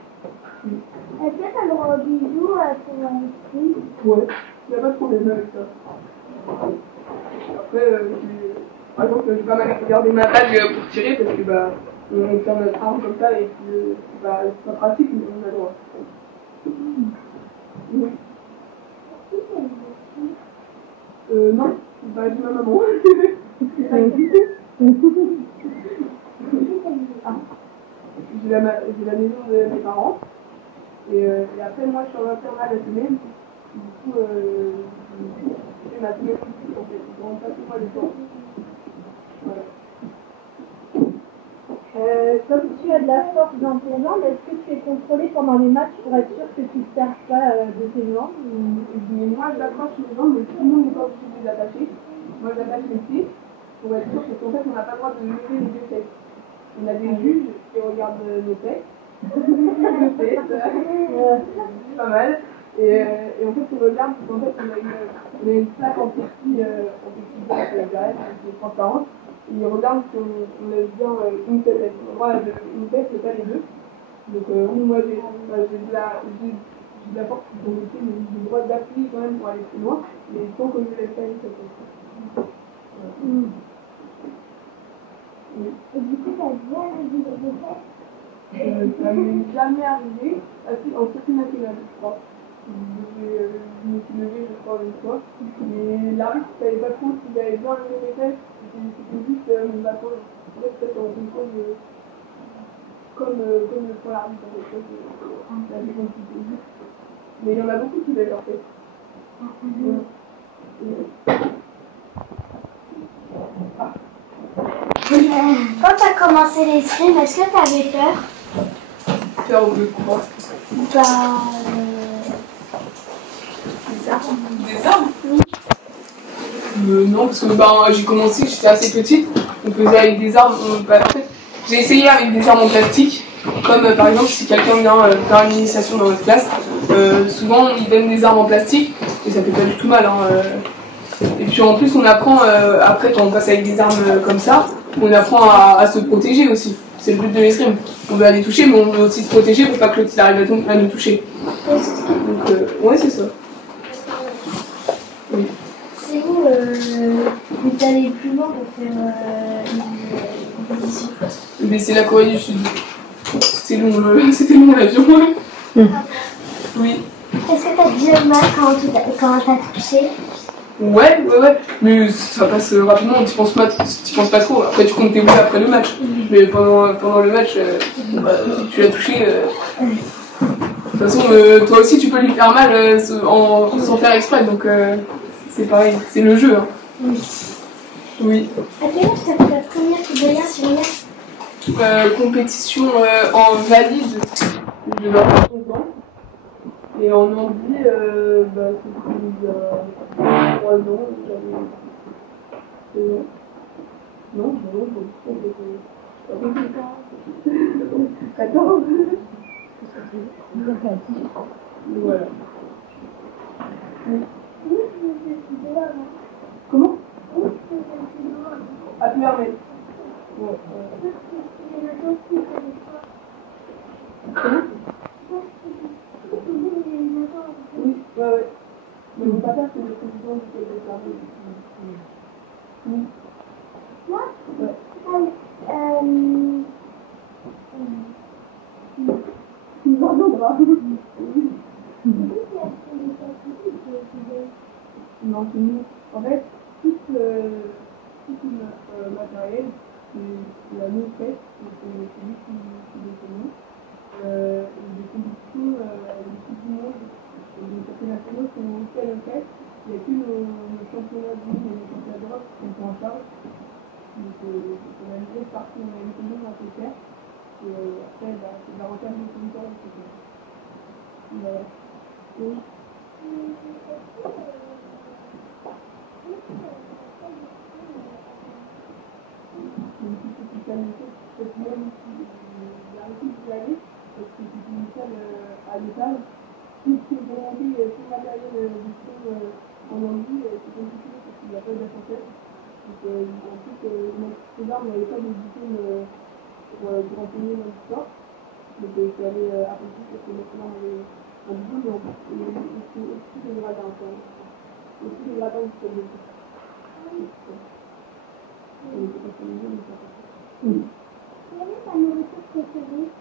Est-ce que t'as le droit au bisou à ton ami? Ouais, il n'y a pas de problème avec ça. Après, par exemple, je vais pas mal regarder ma bague pour tirer parce que on ferme notre arme comme ça et puis c'est pas pratique, mais on a le droit. Oui. Non, c'est pas du ma maman. C'est pas existe. J'ai la maison de mes parents. Et après, moi, je suis en internat la semaine. Du coup, je fais ma semaine ici, en fait. Je rentre pas tout moi le temps. Voilà. comme tu as de la force dans tes jambes, est-ce que tu es contrôlé pendant les matchs pour être sûr que tu ne te perds pas de tes jambes Mais moi, j'accroche les jambes, mais tout le monde n'est pas obligé de les attacher. Moi, j'attache les pieds pour être sûr, parce qu'en fait, on n'a pas le droit de lever les deux têtes. On a des juges qui regardent nos têtes. Nos têtes, c'est pas mal. Et en fait, on regarde, parce qu'en fait, on a une plaque en plexiglas derrière, qui est transparente. Et ils regardent si on lève bien une tête. Moi, une tête, c'est pas les deux. Donc, moi, j'ai de la force pour le pied, mais j'ai le droit d'appuyer quand même pour aller plus loin. Mais tant que je ne lève pas une tête. Et du coup, t'as bien levé les fesses? Ça m'est jamais arrivé. En circuit national, je crois. Je me suis levée, je crois, une fois. Mais l'arbitre ne savait pas trop si j'avais bien levé mes fesses. C'était juste mon bâton. En fait, peut-être en contrôle comme le font l'arbitre, en fait. C'est assez compliqué. Mais il y en a beaucoup qui lèvent leur tête. Quand t'as commencé l'escrime, est-ce que t'avais peur? Peur de quoi? Bah. Des arbres? Oui. Non, parce que j'ai commencé, j'étais assez petite, on faisait avec des arbres. En fait, j'ai essayé avec des arbres en plastique, comme par exemple si quelqu'un vient faire une initiation dans notre classe, souvent ils donnent des arbres en plastique et ça fait pas du tout mal. Et puis en plus on apprend, après quand on passe avec des armes comme ça, on apprend à se protéger aussi. C'est le but de l'escrime. On veut aller toucher, mais on veut aussi se protéger pour pas que l'autre arrive à nous toucher. Donc ouais, c'est ça. Oui. C'est où t'es allé plus loin pour faire une mission? Mais c'est la Corée du Sud. C'était long l'avion. Oui. Est-ce que t'as bien mal quand t'as touché? Ouais. Mais ça passe rapidement, tu penses pas trop. Après tu comptes tes boules après le match. Mais pendant le match, tu l'as touché. De toute façon, toi aussi tu peux lui faire mal sans faire exprès, donc c'est pareil, c'est le jeu. Hein. Oui. À quel âge t'as fait ta première médaille sur l'air? Compétition en valide, je vais avoir 11 ans. Et en Andy, c'était il y a 3 ans, j'avais 16 ans. Non, j'avais 14. Voilà. Comment? À Pierre-May. Ouais. Comment? Oui, ouais. Mais mon papa, c'est le président du club de Paris. Oui. Moi? Ouais. Non, non, c'est nous. En fait, tout notre matériel, c'est la nous faite, c'est lui qui le fait nous. Les compétitions, les coupes du monde, les championnats nationaux sont aussi à nos fêtes. Il n'y a que nos championnats du monde et nos championnats d'Europe qui sont en charge. Donc, on a une grosse partie, on a une commune à faire. Et après, c'est de la recherche de territoire, etc. Voilà. Oui. Cette même la réussite que j'avais, parce que c'était une salle à l'hôpital, toute volonté, tout le matériel du film en Andy, c'est compliqué parce qu'il n'y a pas d'ascenseur. Donc en plus, notre armes n'avait pas de diplôme pour enseigner notre sport. Donc je suis allée à Paris parce que maintenant on avait un diplôme, mais aussi des gradins. Aussi des gradins du sol de vie. On était pas familier, mais ça passe. Oui. Quelle est ta nourriture préférée?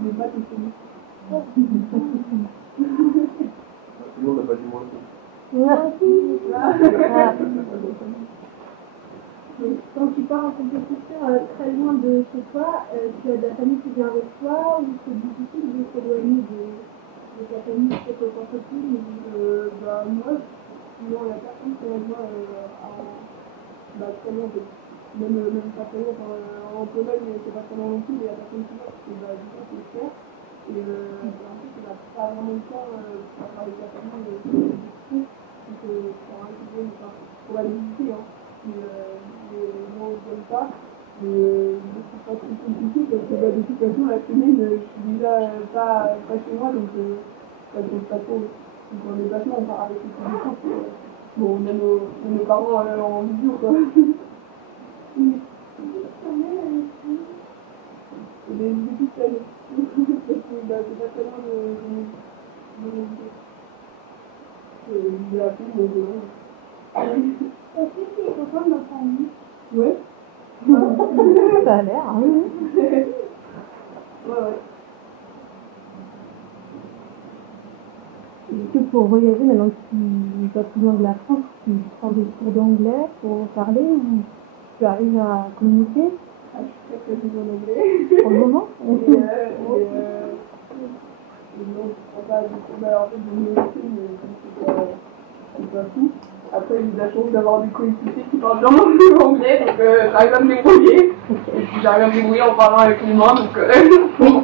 Les pâtes et celui. Tout le monde n'a pas dit moi. Quand tu pars en compétition très loin de chez toi, tu as de la famille qui vient avec toi ou c'est difficile de s'éloigner de ta famille? C'est que quand c'est plus, Moi, sinon, il y a personne qui est avec moi très loin de même pas très loin, en Pologne, c'est pas très loin non plus, mais il y a personne qui va, parce que du coup, c'est cher. Et en plus, il n'a pas vraiment le temps pour avoir avec la famille, donc on va les visiter, hein. Mais moi, je n'aime pas. Mais c'est pas très compliqué parce que de toute façon, la semaine, je suis déjà pas chez moi, donc ça ne compte pas trop. Donc en déplacement, on part avec les petits défenses. Bon, on a nos parents en vidéo, quoi. C'est des petites scènes. Parce que c'est pas tellement de vidéo. J'ai appris mon violon. Est-ce que tu es content de ma famille? Ouais. Ça a l'air, hein. Ouais. Est-ce que pour voyager, maintenant que tu vas plus loin de la France, tu prends des cours d'anglais pour parler ou tu arrives à communiquer? Je suis très bien en anglais. Pour le moment? Non, je prends pas du coup. En fait, je me aussi, mais c'est pas fou. Après, j'ai la chance d'avoir des coéquipiers qui parlent bien anglais, donc j'arrive à me débrouiller. J'arrive à me débrouiller en parlant avec les mains, donc oui.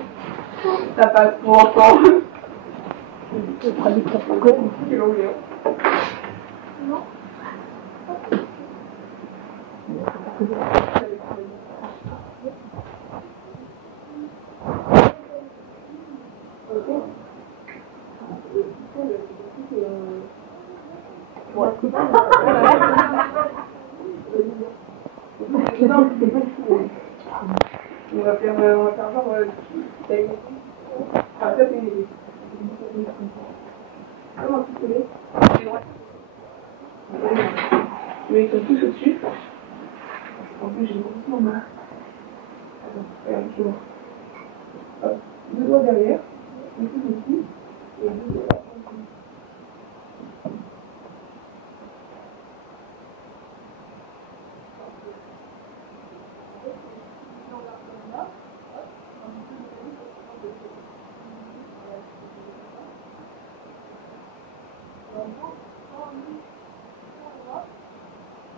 Ça passe pour l'instant. Le traducteur pour quoi? C'est l'anglais. Non. On va faire genre ça c'est comment tu connais? Je vais mettre tous au-dessus. En plus j'ai beaucoup de main. Attends, regarde, je vois. Hop, 2 doigts derrière, un peu dessus, et 2 doigts là.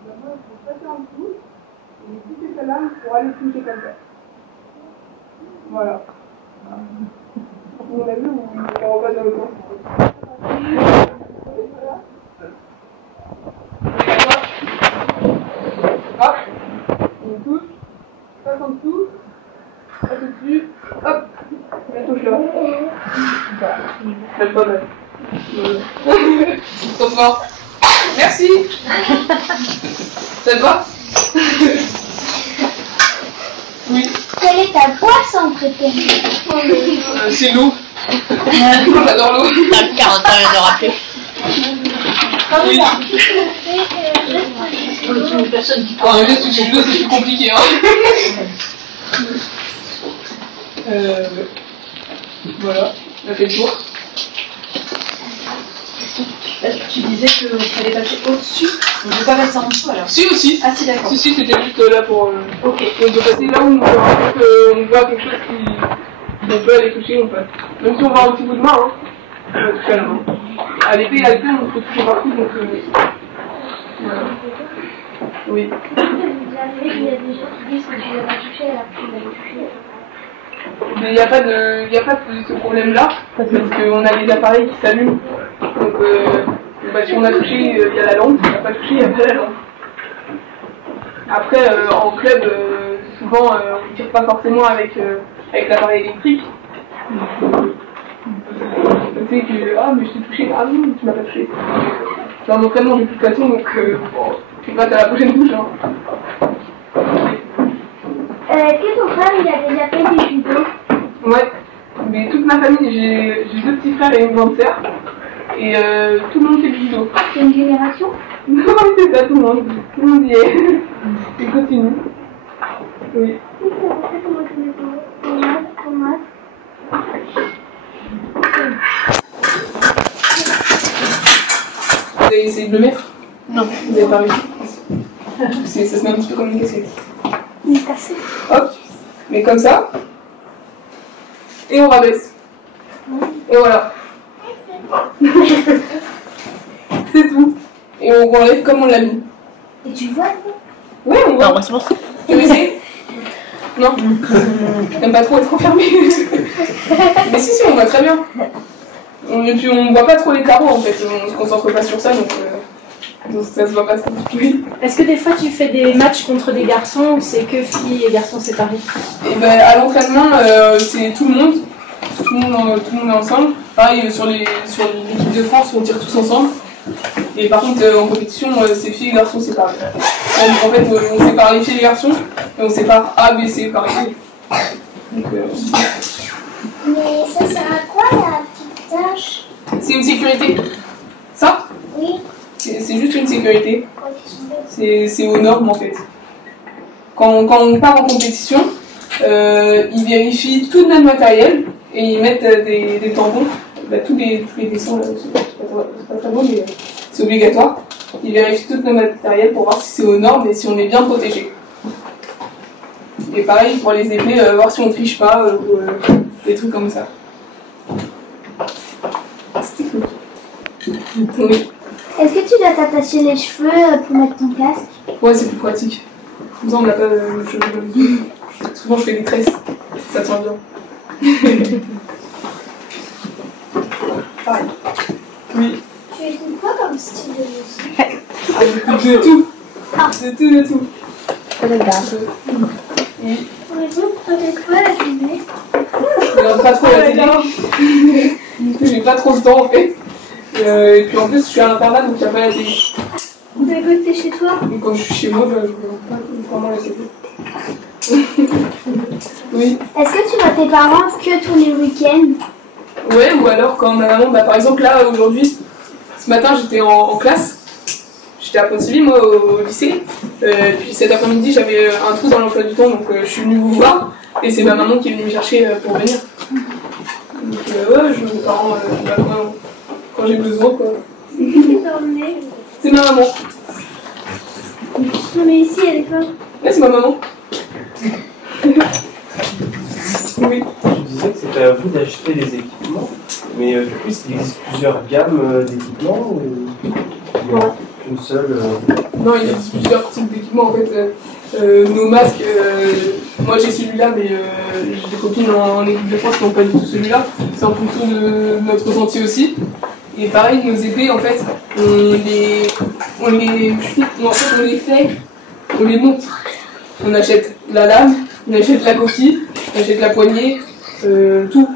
Maintenant, je vais passer en dessous, et j'ai poussé celle-là pour aller toucher comme ça. Voilà. On a vu ou on repasse dans le coin? Hop, on touche, passe en dessous, passe au-dessus, hop, on touche là. C'est pas mal. Trop fort. Merci. Ça te va? Oui. Quelle est ta boisson préférée? C'est l'eau. J'adore l'eau. T'as 40 ans, elle n'aura plus. Oui. Une personne qui En anglais, si tu joues, c'est plus compliqué. Hein. Voilà, on a fait le tour. Tu disais qu'il fallait passer au-dessus, on ne peut pas passer en dessous alors. Si aussi. Ah si, d'accord. Si, c'était juste là pour... Ok. On peut passer là où on voit quelque chose qui... On peut aller toucher, on passe. Même si on voit un petit bout de main, hein, on va toucher à la main. À l'épée, on peut toucher partout, donc... Voilà. Oui. Il y a des gens qui disent que tu l'as pas touché alors que tu l'as touché. Mais il n'y a pas de ce problème-là, parce qu'on a les appareils qui s'allument. Donc, si on a touché, il y a la lampe, si on n'a pas touché, il n'y a pas la lampe. Après, en club, souvent, on ne tire pas forcément avec l'appareil électrique. On sait que, ah, mais je t'ai touché, ah non, tu m'as pas touché. C'est un entraînement de toute façon, donc tu passes à la prochaine touche. Hein. Que ton frère, il a déjà fait du judo? Ouais, mais toute ma famille, j'ai 2 petits frères et une grande sœur. Et tout le monde fait du judo. C'est une génération? Non, c'est ça, tout le monde y est. Il continue. Oui. Comment tu mets ton masque? Vous avez essayé de le mettre? Non. Vous n'avez pas réussi? Ça se met un petit peu comme une casquette. Une cassette. Hop, mais comme ça. Et on rabaisse. Et voilà. C'est tout. Et on enlève comme on l'a mis. Et tu vois? Ouais, on voit. Heureusement. Tu veux essayer? Non. T'aimes pas trop être enfermé. Mais si, on voit très bien. Et puis on voit pas trop les carreaux en fait, on se concentre pas sur ça donc ça se voit pas trop. Oui. Est-ce que des fois tu fais des matchs contre des garçons ou c'est que filles et garçons séparés? Et ben à l'entraînement c'est tout le monde est ensemble. Pareil sur l'équipe de France on tire tous ensemble. Et par contre en compétition c'est filles et garçons séparés. Donc en fait on sépare les filles et les garçons et on sépare A, B, C par équipe. Donc, Mais ça sert à quoi la petite tâche? c'est une sécurité. Ça Oui. c'est juste une sécurité. Quoi qu'ils sont belles. C'est aux normes en fait. Quand on part en compétition, ils vérifient tout notre matériel et ils mettent des tampons. Bah, tous les dessins, là, c'est pas très beau, mais c'est obligatoire. Ils vérifient tout notre matériel pour voir si c'est aux normes et si on est bien protégé. Et pareil pour les épées, voir si on triche pas, des trucs comme ça. C'est technique. Oui. Est-ce que tu dois t'attacher les cheveux pour mettre ton casque? Ouais, c'est plus pratique. Comme ça, on n'a pas le cheveu. Souvent, je fais des tresses. Ça tient bien. Pareil. Oui. Tu écoutes quoi comme style de musique? Ah, j'écoute de tout. De tout. Oui. Par exemple, toi t'es quoi la journée? Je regarde pas trop la télé. J'ai pas trop le temps en fait. Et puis en plus, je suis à l'internat donc il n'y a pas la télé. T'as côté chez toi? Donc quand je suis chez moi, bah, je regarde pas vraiment la télé. Oui. Est-ce que tu vois tes parents que tous les week-ends? Ouais, ou alors quand ma maman, bah, par exemple là aujourd'hui, ce matin j'étais en classe. J'étais à Pontivy, moi, au lycée. Puis cet après-midi, j'avais un trou dans l'emploi du temps, donc je suis venue vous voir. Et c'est ma maman qui est venue me chercher pour venir. Donc ouais, je vois mes parents quand j'ai besoin, quoi. C'est qui qui t'a emmené? C'est ma maman. Non mais ici, elle est pas. Ouais, c'est ma maman. Oui. Tu disais que c'était à vous d'acheter les équipements, mais du coup, il existe plusieurs gammes d'équipements ou il y a qu'une seule Non, il existe plusieurs types d'équipements en fait. Nos masques, moi j'ai celui-là, mais j'ai des copines en équipe de France qui n'ont pas du tout celui-là. C'est en fonction de notre ressenti aussi. Et pareil, nos épées, en fait, on les monte. On achète la lame, on achète la coquille, on achète la poignée, tout.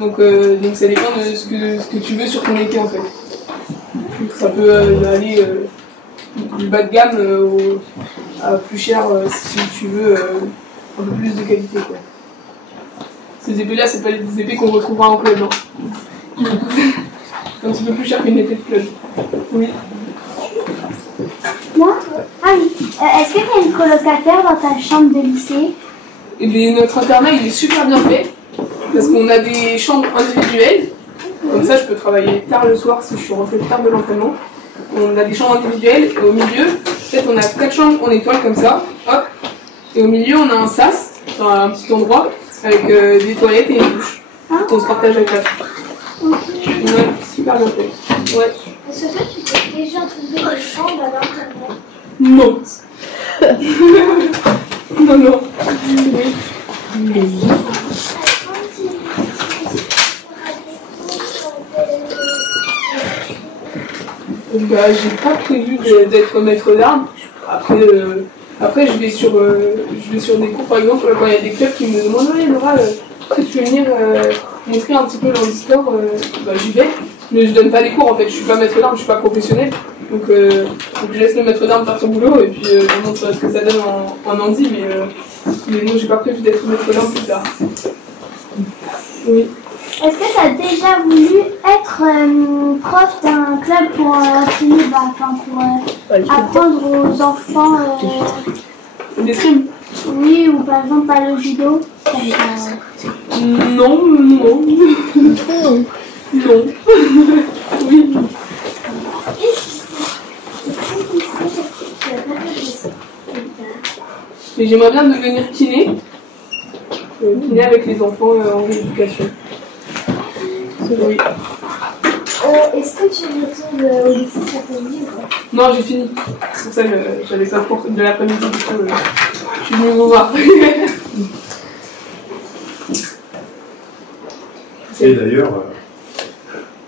Donc ça dépend de ce que tu veux sur ton épée en fait. Donc, ça peut aller du bas de gamme à plus cher si tu veux un peu plus de qualité, quoi. Ces épées-là, c'est pas des épées qu'on retrouvera en club. Hein. C'est un petit peu plus cher qu'une épée de club. Oui. Moi? Ah oui. Est-ce que tu as une colocataire dans ta chambre de lycée? Et bien, notre internat, il est super bien fait. Parce qu'on a des chambres individuelles. Comme ça, je peux travailler tard le soir si je suis rentrée tard de l'entraînement. On a des chambres individuelles. Et au milieu, peut-être on a 4 chambres en étoile comme ça. Hop. Et au milieu, on a un sas, un petit endroit, avec des toilettes et une douche. On se partage avec la chambre. Ouais, super bien fait. Ouais. Est-ce que toi, tu t'es déjà trouvé des chambres à l'intérieur? Non. Non. Oui. Bah, j'ai pas prévu d'être maître d'armes. Après je vais sur des cours, par exemple, quand il y a des clubs qui me demandent « Laura, est-ce que tu peux venir montrer un petit peu l'handisport ?» Bah, j'y vais. Mais je donne pas des cours, en fait. Je suis pas maître d'armes, je suis pas professionnel. Donc je laisse le maître d'armes faire son boulot et puis je montre ce que ça donne en handi. Mais non, j'ai pas prévu d'être maître d'armes plus tard. Oui. Est-ce que tu as déjà voulu être prof d'un club pour enseigner, pour apprendre aux enfants L'escrime? Oui, ou par exemple pas le judo? Non. Non. Oui. Mais j'aimerais bien devenir kiné. Kiné avec les enfants en rééducation. Oui. Est-ce que tu retournes au lycée cet après-midi ou pas? Non, j'ai fini. C'est pour ça que j'avais pas cours de l'après-midi, du coup, je suis venue vous voir. Et d'ailleurs,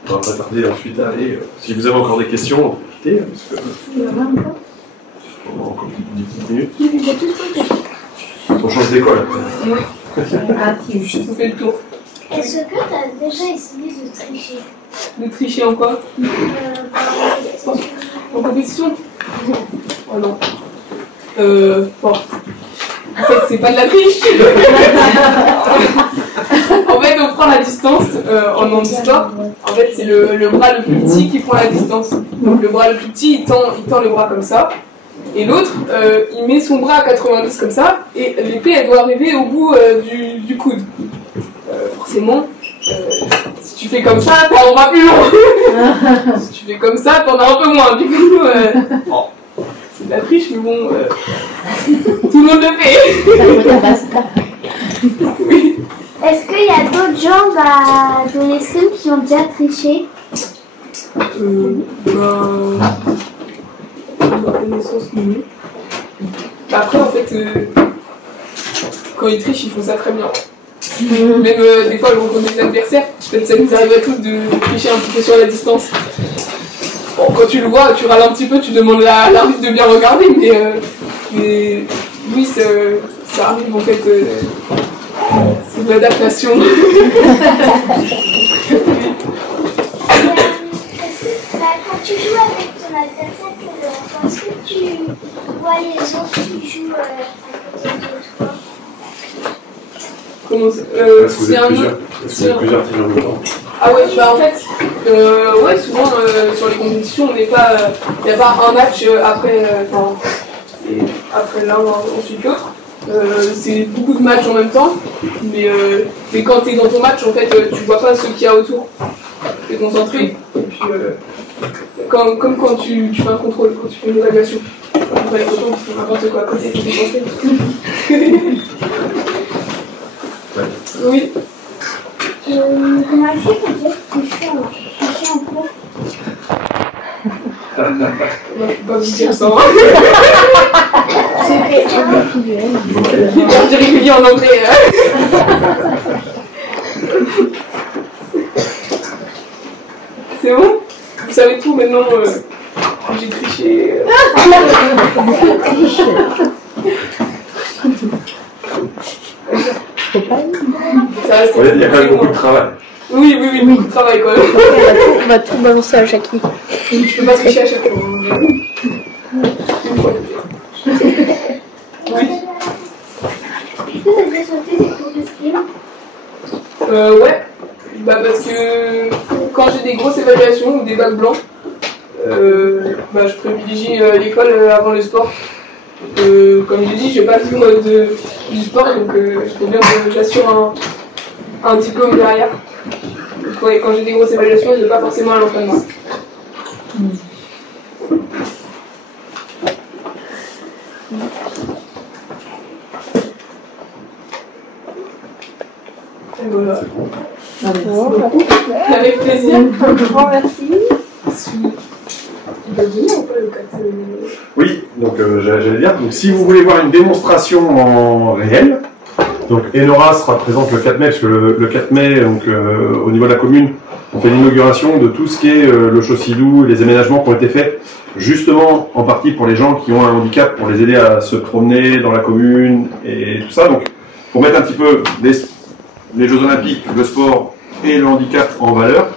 on va pas tarder ensuite à aller. Si vous avez encore des questions, on peut quitter. Parce que, encore une petite minute. On change d'école après. Oui. Je vous fais le tour. Est-ce que tu as déjà essayé de tricher? De tricher en quoi? En compétition? Oh non. Bon. En fait, c'est pas de la triche. En fait, on prend la distance en handisport. En fait, c'est le bras le plus petit qui prend la distance. Donc le bras le plus petit, il tend le bras comme ça. Et l'autre, il met son bras à 90 comme ça. Et l'épée, elle doit arriver au bout du coude. Forcément, si tu fais comme ça, t'as un bras plus long. Si tu fais comme ça, t'en as un peu moins. Du coup, bon, c'est de la triche, mais bon, tout le monde le fait. Oui. Est-ce qu'il y a d'autres gens de l'escrime qui ont déjà triché? Ma connaissance, non. Après, en fait, quand ils trichent, ils font ça très bien. Même des fois, on rencontre des adversaires. Peut-être ça nous arrive à tous de tricher un petit peu sur la distance. Bon, quand tu le vois, tu râles un petit peu, tu demandes à l'arbitre de bien regarder, mais oui, ça arrive en fait. C'est de l'adaptation. Quand tu joues avec ton adversaire, est-ce que tu vois les autres qui jouent à côté de toi? Comment Est-ce que vous êtes plusieurs tirs en même temps? Ah ouais, bah en fait, ouais, souvent sur les compétitions, il n'y a pas un match après l'un, ensuite l'autre. C'est beaucoup de matchs en même temps, mais quand tu es dans ton match, en fait, tu vois pas ce qu'il y a autour. Tu es concentré, et puis comme quand tu fais un contrôle, quand tu fais une évaluation. Quand tu fais les photos, tu fais n'importe quoi à côté, tu es concentré. Oui. Comment est-ce que tu dire que tu fais un peu? Je peux pas vous dire ça. C'est régulier en anglais. C'est bon? Vous savez tout maintenant. J'ai triché. Il y a quand même beaucoup de travail. Oui, beaucoup de travail quand même. On va tout balancer à Jackie. Je peux pas tricher à chaque fois. Oui. Est-ce que tu as déjà sauté des cours d'escrime? Ouais. Bah parce que quand j'ai des grosses évaluations ou des bacs blancs, je privilégie l'école avant le sport. Comme j'ai dit, je n'ai pas vivre du sport, donc il faut bien que j'assure un diplôme derrière. Donc, ouais, quand j'ai des grosses évaluations, je ne vais pas forcément à l'entraînement. Et voilà. Avec plaisir. Un grand merci. Il va venir ou pas le 4 Oui, donc j'allais dire, donc, si vous voulez voir une démonstration en réel, donc Enora sera présente le 4 mai, parce que le 4 mai, donc, au niveau de la commune, on fait l'inauguration de tout ce qui est le Chaussy-Doux, les aménagements qui ont été faits, justement en partie pour les gens qui ont un handicap, pour les aider à se promener dans la commune et tout ça. Donc, pour mettre un petit peu les Jeux Olympiques, le sport et le handicap en valeur,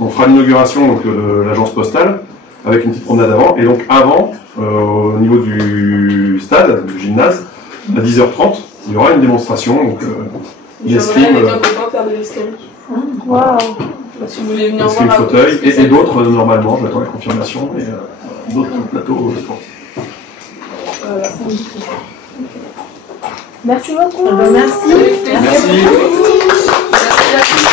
on fera l'inauguration de l'agence postale, avec une petite promenade avant. Et donc avant, au niveau du stade, du gymnase, à 10h30, il y aura une démonstration. Donc, l'escrime. Avec un copain faire de l'escrime. Waouh. Si vous voulez venir voir. L'escrime fauteuil et d'autres normalement, j'attends la confirmation, et d'autres plateaux sportifs. Voilà. Merci beaucoup. Merci. Merci. Merci.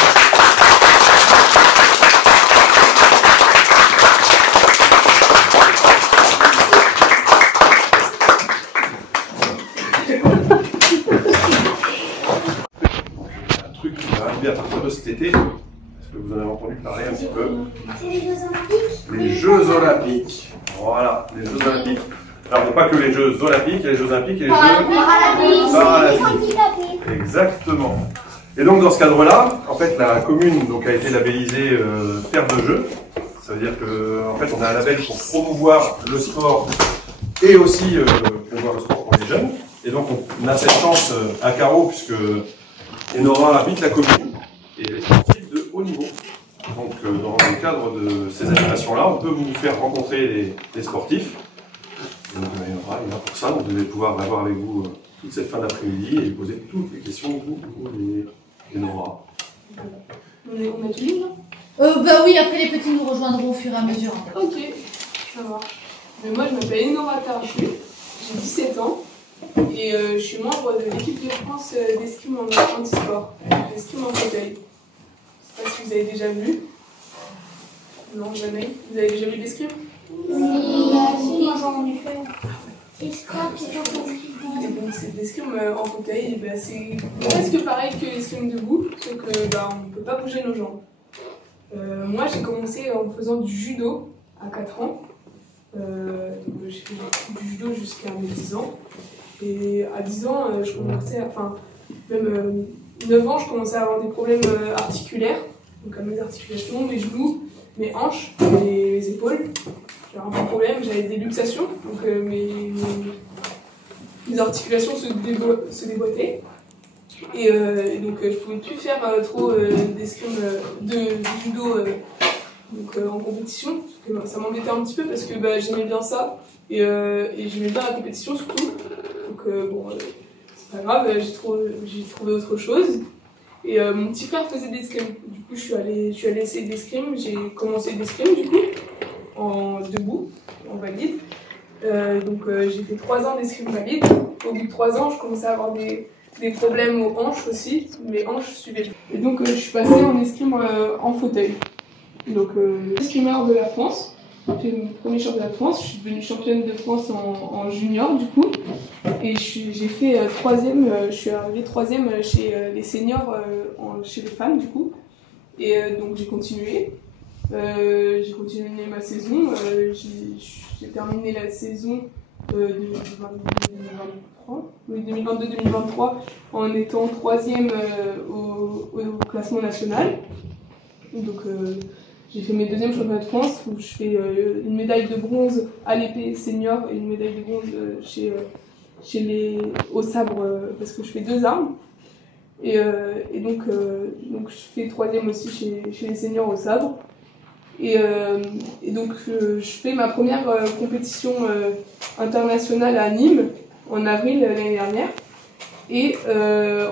Un truc qui va arriver à partir de cet été, parce que vous en avez entendu parler un petit peu. C'est les Jeux Olympiques. Les Jeux Olympiques. Voilà, les Jeux Olympiques. Alors, il n'y a pas que les Jeux Olympiques, il y a les Jeux Olympiques et les Jeux Paralympiques. Exactement. Et donc, dans ce cadre-là, en fait, la commune donc, a été labellisée Terre de Jeux. Ça veut dire qu'en fait, on a un label pour promouvoir le sport et aussi promouvoir le sport pour les jeunes. Et donc, on a cette chance à Carreau, puisque Enora habite la commune et elle est sportive de haut niveau. Donc, dans le cadre de ces animations-là, on peut vous faire rencontrer les sportifs. Et donc, Enora est là pour ça, donc vous allez pouvoir avoir avec vous toute cette fin d'après-midi et poser toutes les questions que vous voulez. Enora. On a tout lu, là? Bah oui, après les petits nous rejoindront au fur et à mesure. Ok, ça marche. Mais moi, je m'appelle Enora Tarju, j'ai 17 ans et je suis membre de l'équipe de France d'escrime en handisport, d'escrime en fauteuil. Je sais pas si vous avez déjà vu. Non, jamais. Vous avez déjà vu l'escrime? Oui, moi j'en ai fait. Et scrap, c'est pas compliqué. Et donc c'est de l'escrime en fauteuil, et ben, c'est presque pareil que l'escrime debout, sauf que on ne peut pas bouger nos jambes. Moi j'ai commencé en faisant du judo à 4 ans. Donc j'ai fait du judo jusqu'à mes 10 ans. Et à 10 ans, je commençais, même 9 ans, je commençais à avoir des problèmes articulaires, donc à mes articulations, mes genoux, mes hanches, mes épaules. J'avais un peu de problème, j'avais des luxations, donc mes articulations se déboîtaient. Et donc je pouvais plus faire trop d'escrime de judo en compétition, parce que ça m'embêtait un petit peu parce que j'aimais bien ça et j'aimais bien la compétition surtout. Donc bon, c'est pas grave, j'ai trouvé autre chose. Et mon petit frère faisait de l'escrime. Du coup je suis allée essayer de l'escrime, j'ai commencé l'escrime du coup, en debout, en valide. Donc j'ai fait 3 ans d'escrime valide. Au bout de 3 ans, je commençais à avoir des problèmes aux hanches aussi. Mes hanches suivaient. Et donc je suis passée en escrime en fauteuil. Donc escrimeur de la France. J'ai fait mon premier championnat de France. Je suis devenue championne de France en junior du coup. Et j'ai fait 3e. Je suis arrivée 3e chez les seniors, chez les femmes du coup. Et donc j'ai continué. J'ai continué ma saison. J'ai terminé la saison 2022-2023 en étant 3e au classement national. Donc j'ai fait mes 2e championnats de France où je fais une médaille de bronze à l'épée senior et une médaille de bronze au sabre parce que je fais 2 armes. Et donc je fais 3e aussi chez les seniors au sabre. Et donc je fais ma première compétition internationale à Nîmes en avril l'année dernière. Et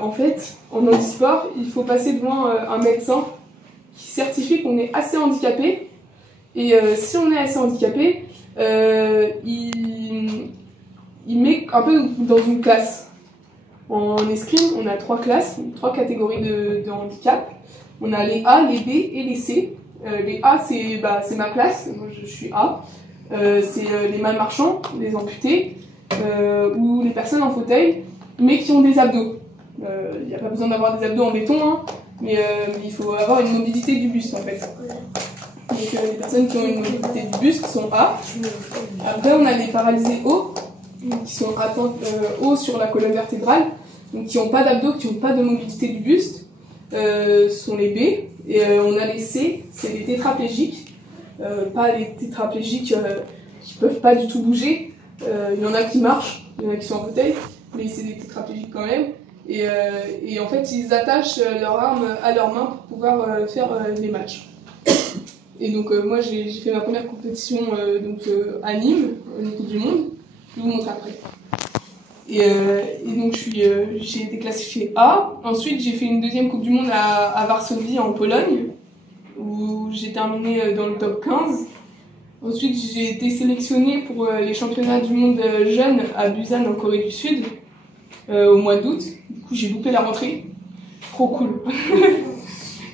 en fait, en handisport, il faut passer devant un médecin qui certifie qu'on est assez handicapé. Et si on est assez handicapé, il met un peu dans une classe. En escrime, on a 3 classes, 3 catégories de handicap. On a les A, les B et les C. Les A, c'est ma classe, moi je suis A. C'est les malmarchants, les amputés, ou les personnes en fauteuil, mais qui ont des abdos. Il n'y a pas besoin d'avoir des abdos en béton, hein, mais il faut avoir une mobilité du buste en fait. Donc les personnes qui ont une mobilité du buste sont A. Après on a les paralysés O, qui sont atteints haut sur la colonne vertébrale, donc qui n'ont pas d'abdos, qui n'ont pas de mobilité du buste, sont les B. Et on a les C, c'est les tétraplégiques, pas les tétraplégiques qui peuvent pas du tout bouger. Il y en a qui marchent, il y en a qui sont en fauteuil, mais c'est des tétraplégiques quand même. Et en fait, ils attachent leurs armes à leurs mains pour pouvoir faire les matchs. Et donc moi, j'ai fait ma première compétition à Nîmes, au Coupe du Monde. Je vais vous montrer après. Et donc j'ai été classifiée A. Ensuite j'ai fait une 2e Coupe du Monde à Varsovie en Pologne où j'ai terminé dans le top 15. Ensuite j'ai été sélectionnée pour les championnats du monde jeunes à Busan en Corée du Sud au mois d'août. Du coup j'ai loupé la rentrée. Trop cool.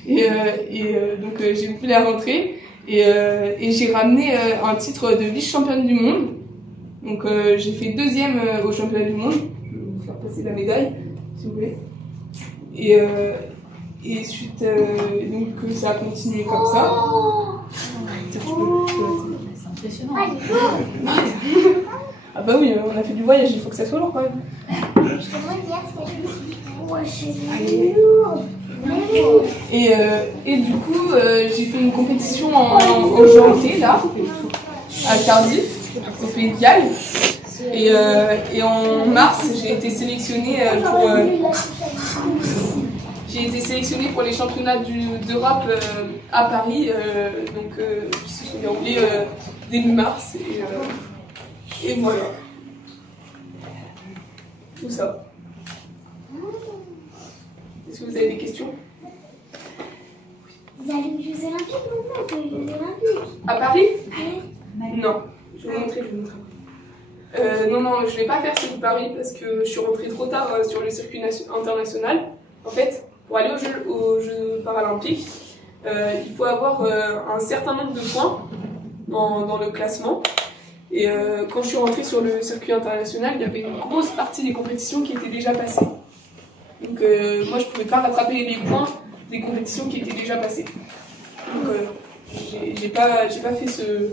Donc j'ai loupé la rentrée et j'ai ramené un titre de vice-championne du monde. Donc j'ai fait 2e au championnat du monde. Je vais vous faire passer la médaille, si vous voulez. Et suite, donc ça a continué comme ça. C'est impressionnant. Ah bah oui, on a fait du voyage, il faut que ça soit lourd quand même. Et du coup, j'ai fait une compétition en janvier, là, à Cardiff, au Pays de Galles. Et en mars, j'ai été sélectionnée pour les championnats d'Europe à Paris, qui se sont déroulés début mars. Et voilà. Tout ça. Est-ce que vous avez des questions? Vous allez aux Jeux Olympiques maintenant, aux Jeux Olympiques. À Paris? Oui. Non. Je vais vous montrer. Non, je vais pas faire celui de Paris parce que je suis rentrée trop tard sur le circuit international. En fait, pour aller aux Jeux paralympiques, il faut avoir un certain nombre de points dans le classement. Et quand je suis rentrée sur le circuit international, il y avait une grosse partie des compétitions qui étaient déjà passées. Donc moi, je pouvais pas rattraper les points des compétitions qui étaient déjà passées. Donc j'ai pas fait ce...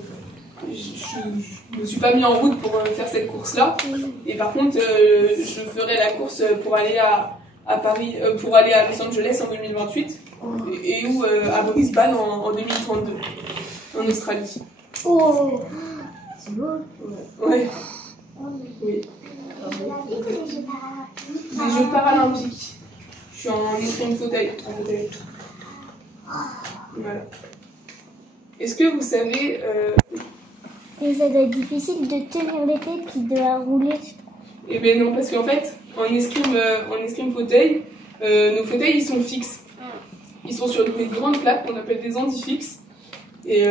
Je me suis pas mis en route pour faire cette course-là. Et par contre, je ferai la course pour aller à Paris, pour aller à Los Angeles en 2028 ou à Brisbane en 2032 en Australie. Oh, c'est beau. Ouais. Oui. Les Jeux paralympiques. Je suis en escrime fauteuil. Voilà. Est-ce que vous savez... Et ça doit être difficile de tenir l'épée puis de la rouler. Eh bien non, parce qu'en fait, en escrime fauteuil, nos fauteuils ils sont fixes. Ils sont sur des grandes plaques qu'on appelle des handifixes. Et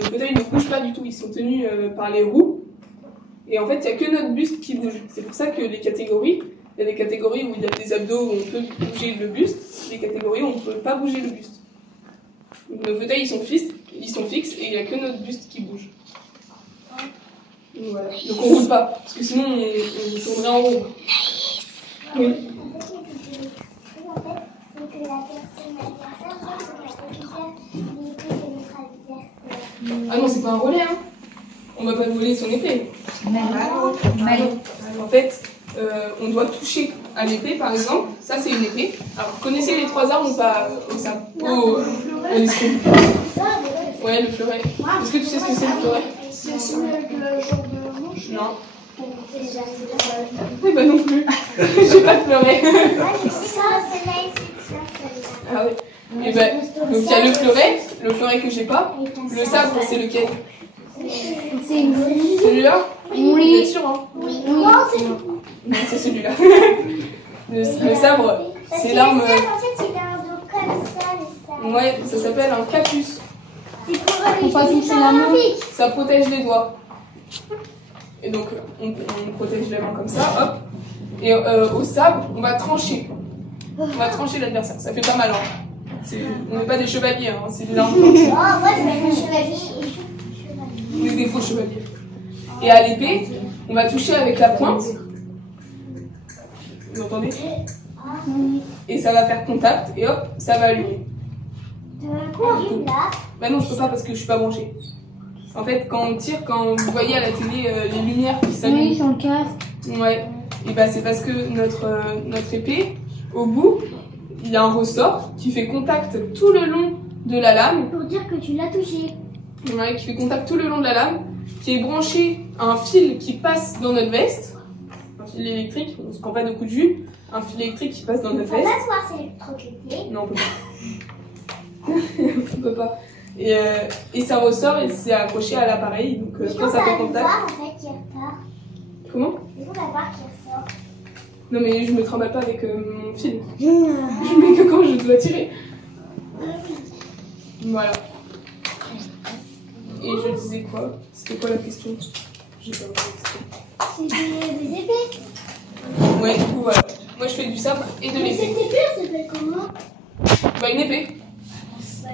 nos fauteuils ne bougent pas du tout, ils sont tenus par les roues. Et en fait, il n'y a que notre buste qui bouge. C'est pour ça que les catégories, il y a des catégories où il y a des abdos où on peut bouger le buste, des catégories où on ne peut pas bouger le buste. Donc, nos fauteuils ils sont fixes et il n'y a que notre buste qui bouge. Voilà. Donc on roule pas, parce que sinon on tournerait en rond. Oui. Ah non, c'est pas un relais, hein. On va pas voler son épée. En fait, on doit toucher à l'épée, par exemple. Ça, c'est une épée. Alors, vous connaissez les 3 armes ou pas au escrime? Ouais, le fleuret. Est-ce que tu sais ce que c'est le fleuret? C'est le genre de manche? Non. Eh ben non plus. J'ai pas de fleuret. Ah oui. Et ben, donc il y a le fleuret que j'ai pas. Le sabre, c'est lequel? C'est une celui-là? Oui. Vous êtes sûr, hein? Non, c'est celui-là. Le sabre, c'est l'arme. En fait, il a un dos comme ça, le sabre. Ouais, ça s'appelle un capus. Pour pas toucher la main. Ça protège les doigts. Et donc, on protège les mains comme ça, hop. Et au sabre, on va trancher. On va trancher l'adversaire. Ça fait pas mal, hein. On n'est pas des chevaliers, hein. C'est des armes. Oh, moi, je vais être chevalier. On est des faux chevaliers. Et à l'épée, on va toucher avec la pointe. Vous entendez? Et ça va faire contact, et hop, ça va allumer. Bah non, je peux pas parce que je suis pas branchée. En fait, quand on tire, quand vous voyez à la télé les lumières qui s'allument. Oui, sur le casque. Ouais. Et bah c'est parce que notre épée, au bout, il y a un ressort qui fait contact tout le long de la lame. Pour dire que tu l'as touché. Ouais, qui fait contact tout le long de la lame, qui est branché à un fil qui passe dans notre veste. Un fil électrique, on se prend pas de coup de jus. Un fil électrique qui passe dans notre veste. On peut pas voir, c'est électrocuté. Non, on peut pas. On peut pas. Et ça ressort et c'est accroché à l'appareil, donc quand ça fait contact. En fait, qui repart. Comment? C'est la barre qui ressort. Non mais je me trimballe pas avec mon fil. Je mets que quand je dois tirer. Voilà. Et je disais quoi? C'était quoi la question? J'ai pas compris. C'est des épées. Ouais, du coup voilà. Moi je fais du sabre et de Mais cette l'épée. épée, elle s'appelle comment? Bah une épée.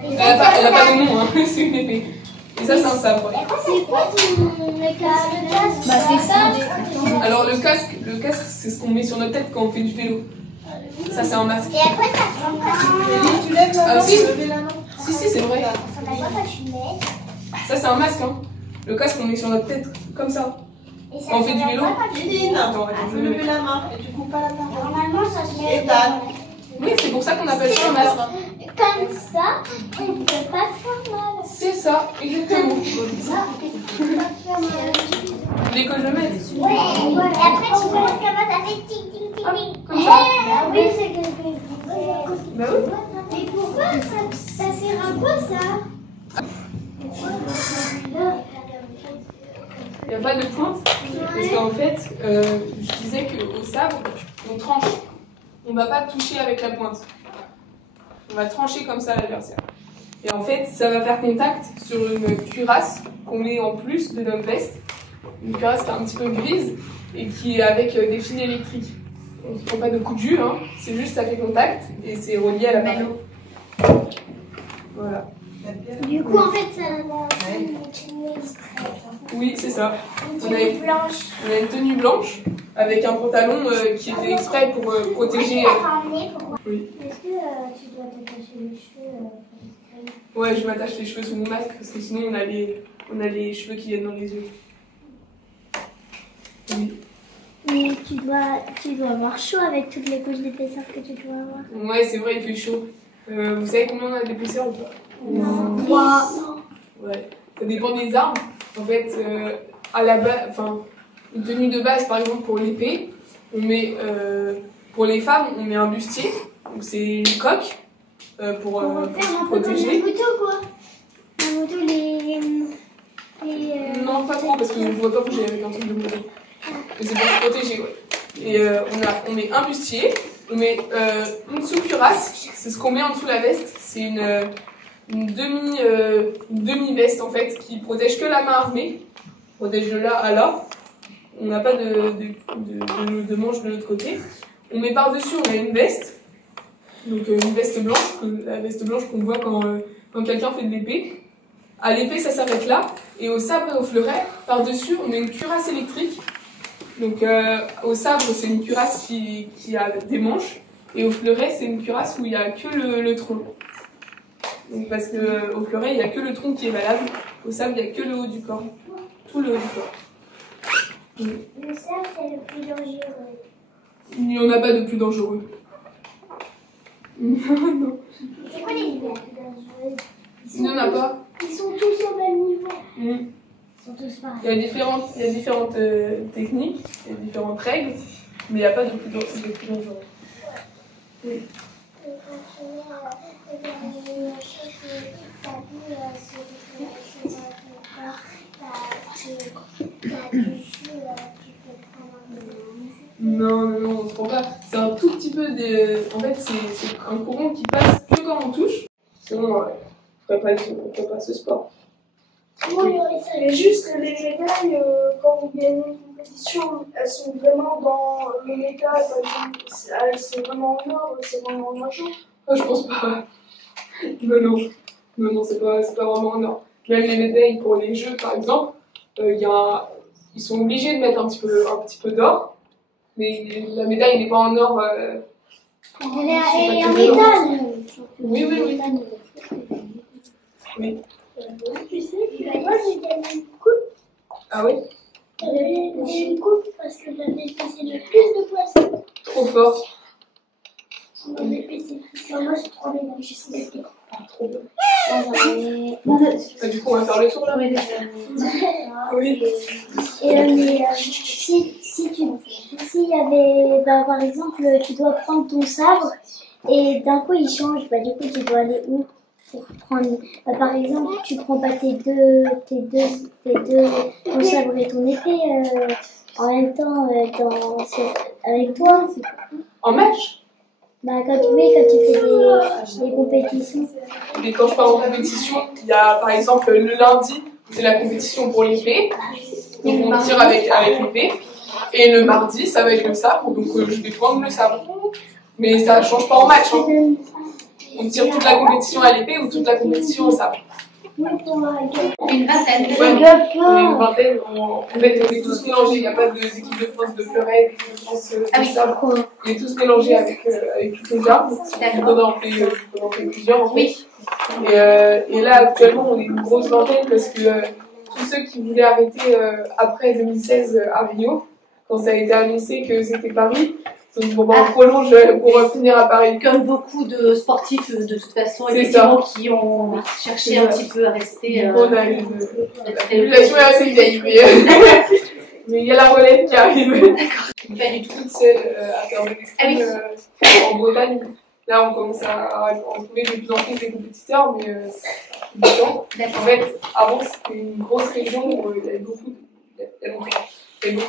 Elle a pas de nom, hein. C'est une épée. Et ça c'est un sabre. Ouais. C'est quoi le casque? Bah, c'est ça. Alors le casque c'est ce qu'on met sur notre tête quand on fait du vélo. Ça c'est un masque. Et après, ça Tu lèves la main, si. Si, c'est vrai. Ça, c'est un masque. Hein. Le casque, on met sur notre tête, comme ça. Quand on fait du vélo. Attends, je vais lever la main et tu coupes pas la parole. Normalement, ça se met. Oui, c'est pour ça qu'on appelle ça un masque. Comme ça, on ne peut pas faire mal. C'est ça, exactement. Dès que je le mette. Ouais, et après tu peux mettre comme ça fait tic tic tic tic. Comme ça. Oui, c'est que Bah oui. mais pourquoi ça sert à quoi ça? Il n'y a pas de pointe. Parce qu'en fait, je disais qu'au sabre, on tranche. On ne va pas toucher avec la pointe. On va trancher comme ça l'adversaire. Et en fait, ça va faire contact sur une cuirasse qu'on met en plus de notre veste. Une cuirasse qui est un petit peu grise et qui est avec des fils électriques. On ne se prend pas de coup de jus, hein. C'est juste ça fait contact et c'est relié à la barre. Voilà. Du coup, en fait, ça va continuer exprès. Oui, c'est ça. On a une tenue blanche avec un pantalon qui est fait exprès pour protéger. Oui. Est-ce que tu dois t'attacher les cheveux Ouais, je m'attache les cheveux sous mon masque parce que sinon on a les cheveux qui viennent dans les yeux. Oui. Mais tu dois avoir chaud avec toutes les couches d'épaisseur que tu dois avoir. Ouais, c'est vrai, il fait chaud. Vous savez combien on a d'épaisseur ou pas? Non. 3. Ouais. Ça dépend des armes. En fait, à la base, enfin, une tenue de base, par exemple pour l'épée, on met, pour les femmes, on met un bustier. Donc c'est une coque pour se protéger. Un couteau quoi. Un couteau Non, pas trop parce que je ne vois pas bouger avec un truc de moto. Mais c'est pour se protéger, ouais. Et on met un bustier, on met une sous-cuirasse, c'est ce qu'on met en dessous de la veste. C'est une demi-veste en fait qui protège que la main armée, protège de là à là. On n'a pas de manche de l'autre côté. On met par-dessus, on a une veste, donc une veste blanche, la veste blanche qu'on voit quand quelqu'un fait de l'épée. À l'épée, ça s'arrête là, et au sabre et au fleuret, par-dessus, on met une cuirasse électrique. Donc au sabre, c'est une cuirasse qui a des manches, et au fleuret, c'est une cuirasse où il n'y a que le tronc. Donc parce que au fleuret, il n'y a que le tronc qui est valable, au sabre, il n'y a que le haut du corps, tout le haut du corps. Le sabre, c'est le plus dangereux. Il n'y en a pas de plus dangereux. Non. C'est quoi les plus dangereux? Il n'y en a pas. Ils sont tous au même niveau. Ils sont tous pareils. Il y a différentes techniques, il y a différentes règles, mais il n'y a pas de plus dangereux. Oui. Non, on ne se prend pas. C'est un tout petit peu En fait, c'est un courant qui passe que quand on touche. Sinon, on ne ferait pas ce sport. Oui, c'est juste les médailles, quand vous gagnez une compétition, elles sont vraiment dans le métal, c'est vraiment en or, c'est vraiment en argent. Oh, je pense pas. Non, c'est pas vraiment en or. Même les médailles pour les jeux, par exemple, ils sont obligés de mettre un petit peu d'or, mais la médaille n'est pas en or. Elle est en métal. Oui. Tu sais, moi j'ai gagné une coupe. Ah oui? J'ai gagné une coupe parce que j'avais pissé le plus de poissons. Trop fort. J'avais pissé. Moi j'ai 3 médailles, j'ai 100 médailles. Trop bien. Du coup, on va faire le tour là. Oui. Et s'il y avait, par exemple, tu dois prendre ton sabre et d'un coup il change, du coup tu dois aller où pour prendre, par exemple, tu prends pas ton sabre et ton épée en même temps avec toi. En match? Quand tu fais des compétitions. Mais quand je pars en compétition, il y a par exemple le lundi, c'est la compétition pour l'épée. Donc on tire avec l'épée. Et le mardi, ça va être le sabre. Donc je vais prendre le sabre. Mais ça ne change pas en match. Hein. On tire toute la compétition à l'épée ou toute la compétition au sabre. Une vingtaine. Ouais, on est une vingtaine. En fait, on est tous mélangés. Il n'y a pas d'équipe de France de fleuret, d'équipe de France de sable. On est tous mélangés avec toutes les arbres. On en fait plusieurs, en fait. Oui. Et là, actuellement, on est une grosse vingtaine parce que tous ceux qui voulaient arrêter après 2016 à Rio, quand ça a été annoncé que c'était Paris, donc bon, on prolonge pour finir à Paris. Comme beaucoup de sportifs, de toute façon, effectivement, qui ont cherché un petit peu à rester. On a une population assez vieille, mais il y a la relève qui arrive. Pas du tout. Toute seule à faire des extrêmes en Bretagne. Là, on commence à trouver de plus en plus des compétiteurs, mais c'est du temps. En fait, avant, c'était une grosse région où il y avait beaucoup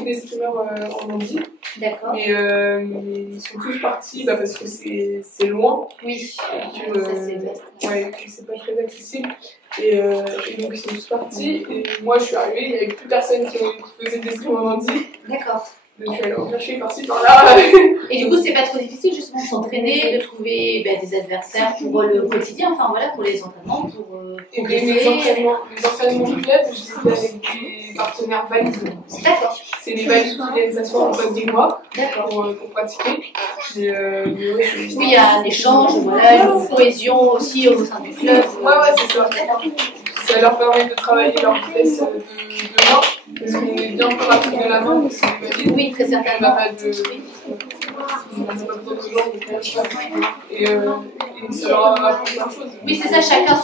d'escrimeurs en Normandie. D'accord. Mais ils sont tous partis parce que c'est loin. Oui. C'est pas très accessible. Et donc ils sont tous partis. Et moi, je suis arrivée, il n'y avait plus personne qui faisait de l'escrime en Normandie. D'accord. Donc je suis allée en chercher par-ci par-là. Et du coup, c'est pas trop difficile justement de s'entraîner, de trouver des adversaires pour le quotidien, enfin voilà, pour les entraînements, pour progresser. Les entraînements du club, je sais avec des partenaires valides. D'accord. C'est les valides qui viennent s'asseoir en face de moi pour pratiquer. Oui, il y a un échange, voilà, une cohésion aussi au sein du club. Ouais, c'est ça. Ça leur permet de travailler leur vitesse de main, parce qu'on est bien plus rapide de la main, parce qu'on est valide. Oui, très certainement. On n'a pas besoin de gens, et ça leur apporte plein de choses. Oui, c'est ça, chacun a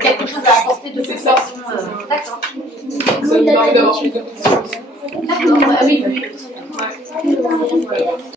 quelque chose à apporter de toute façon. D'accord. Ça nous permet d'avoir plus de confiance. D'accord, oui.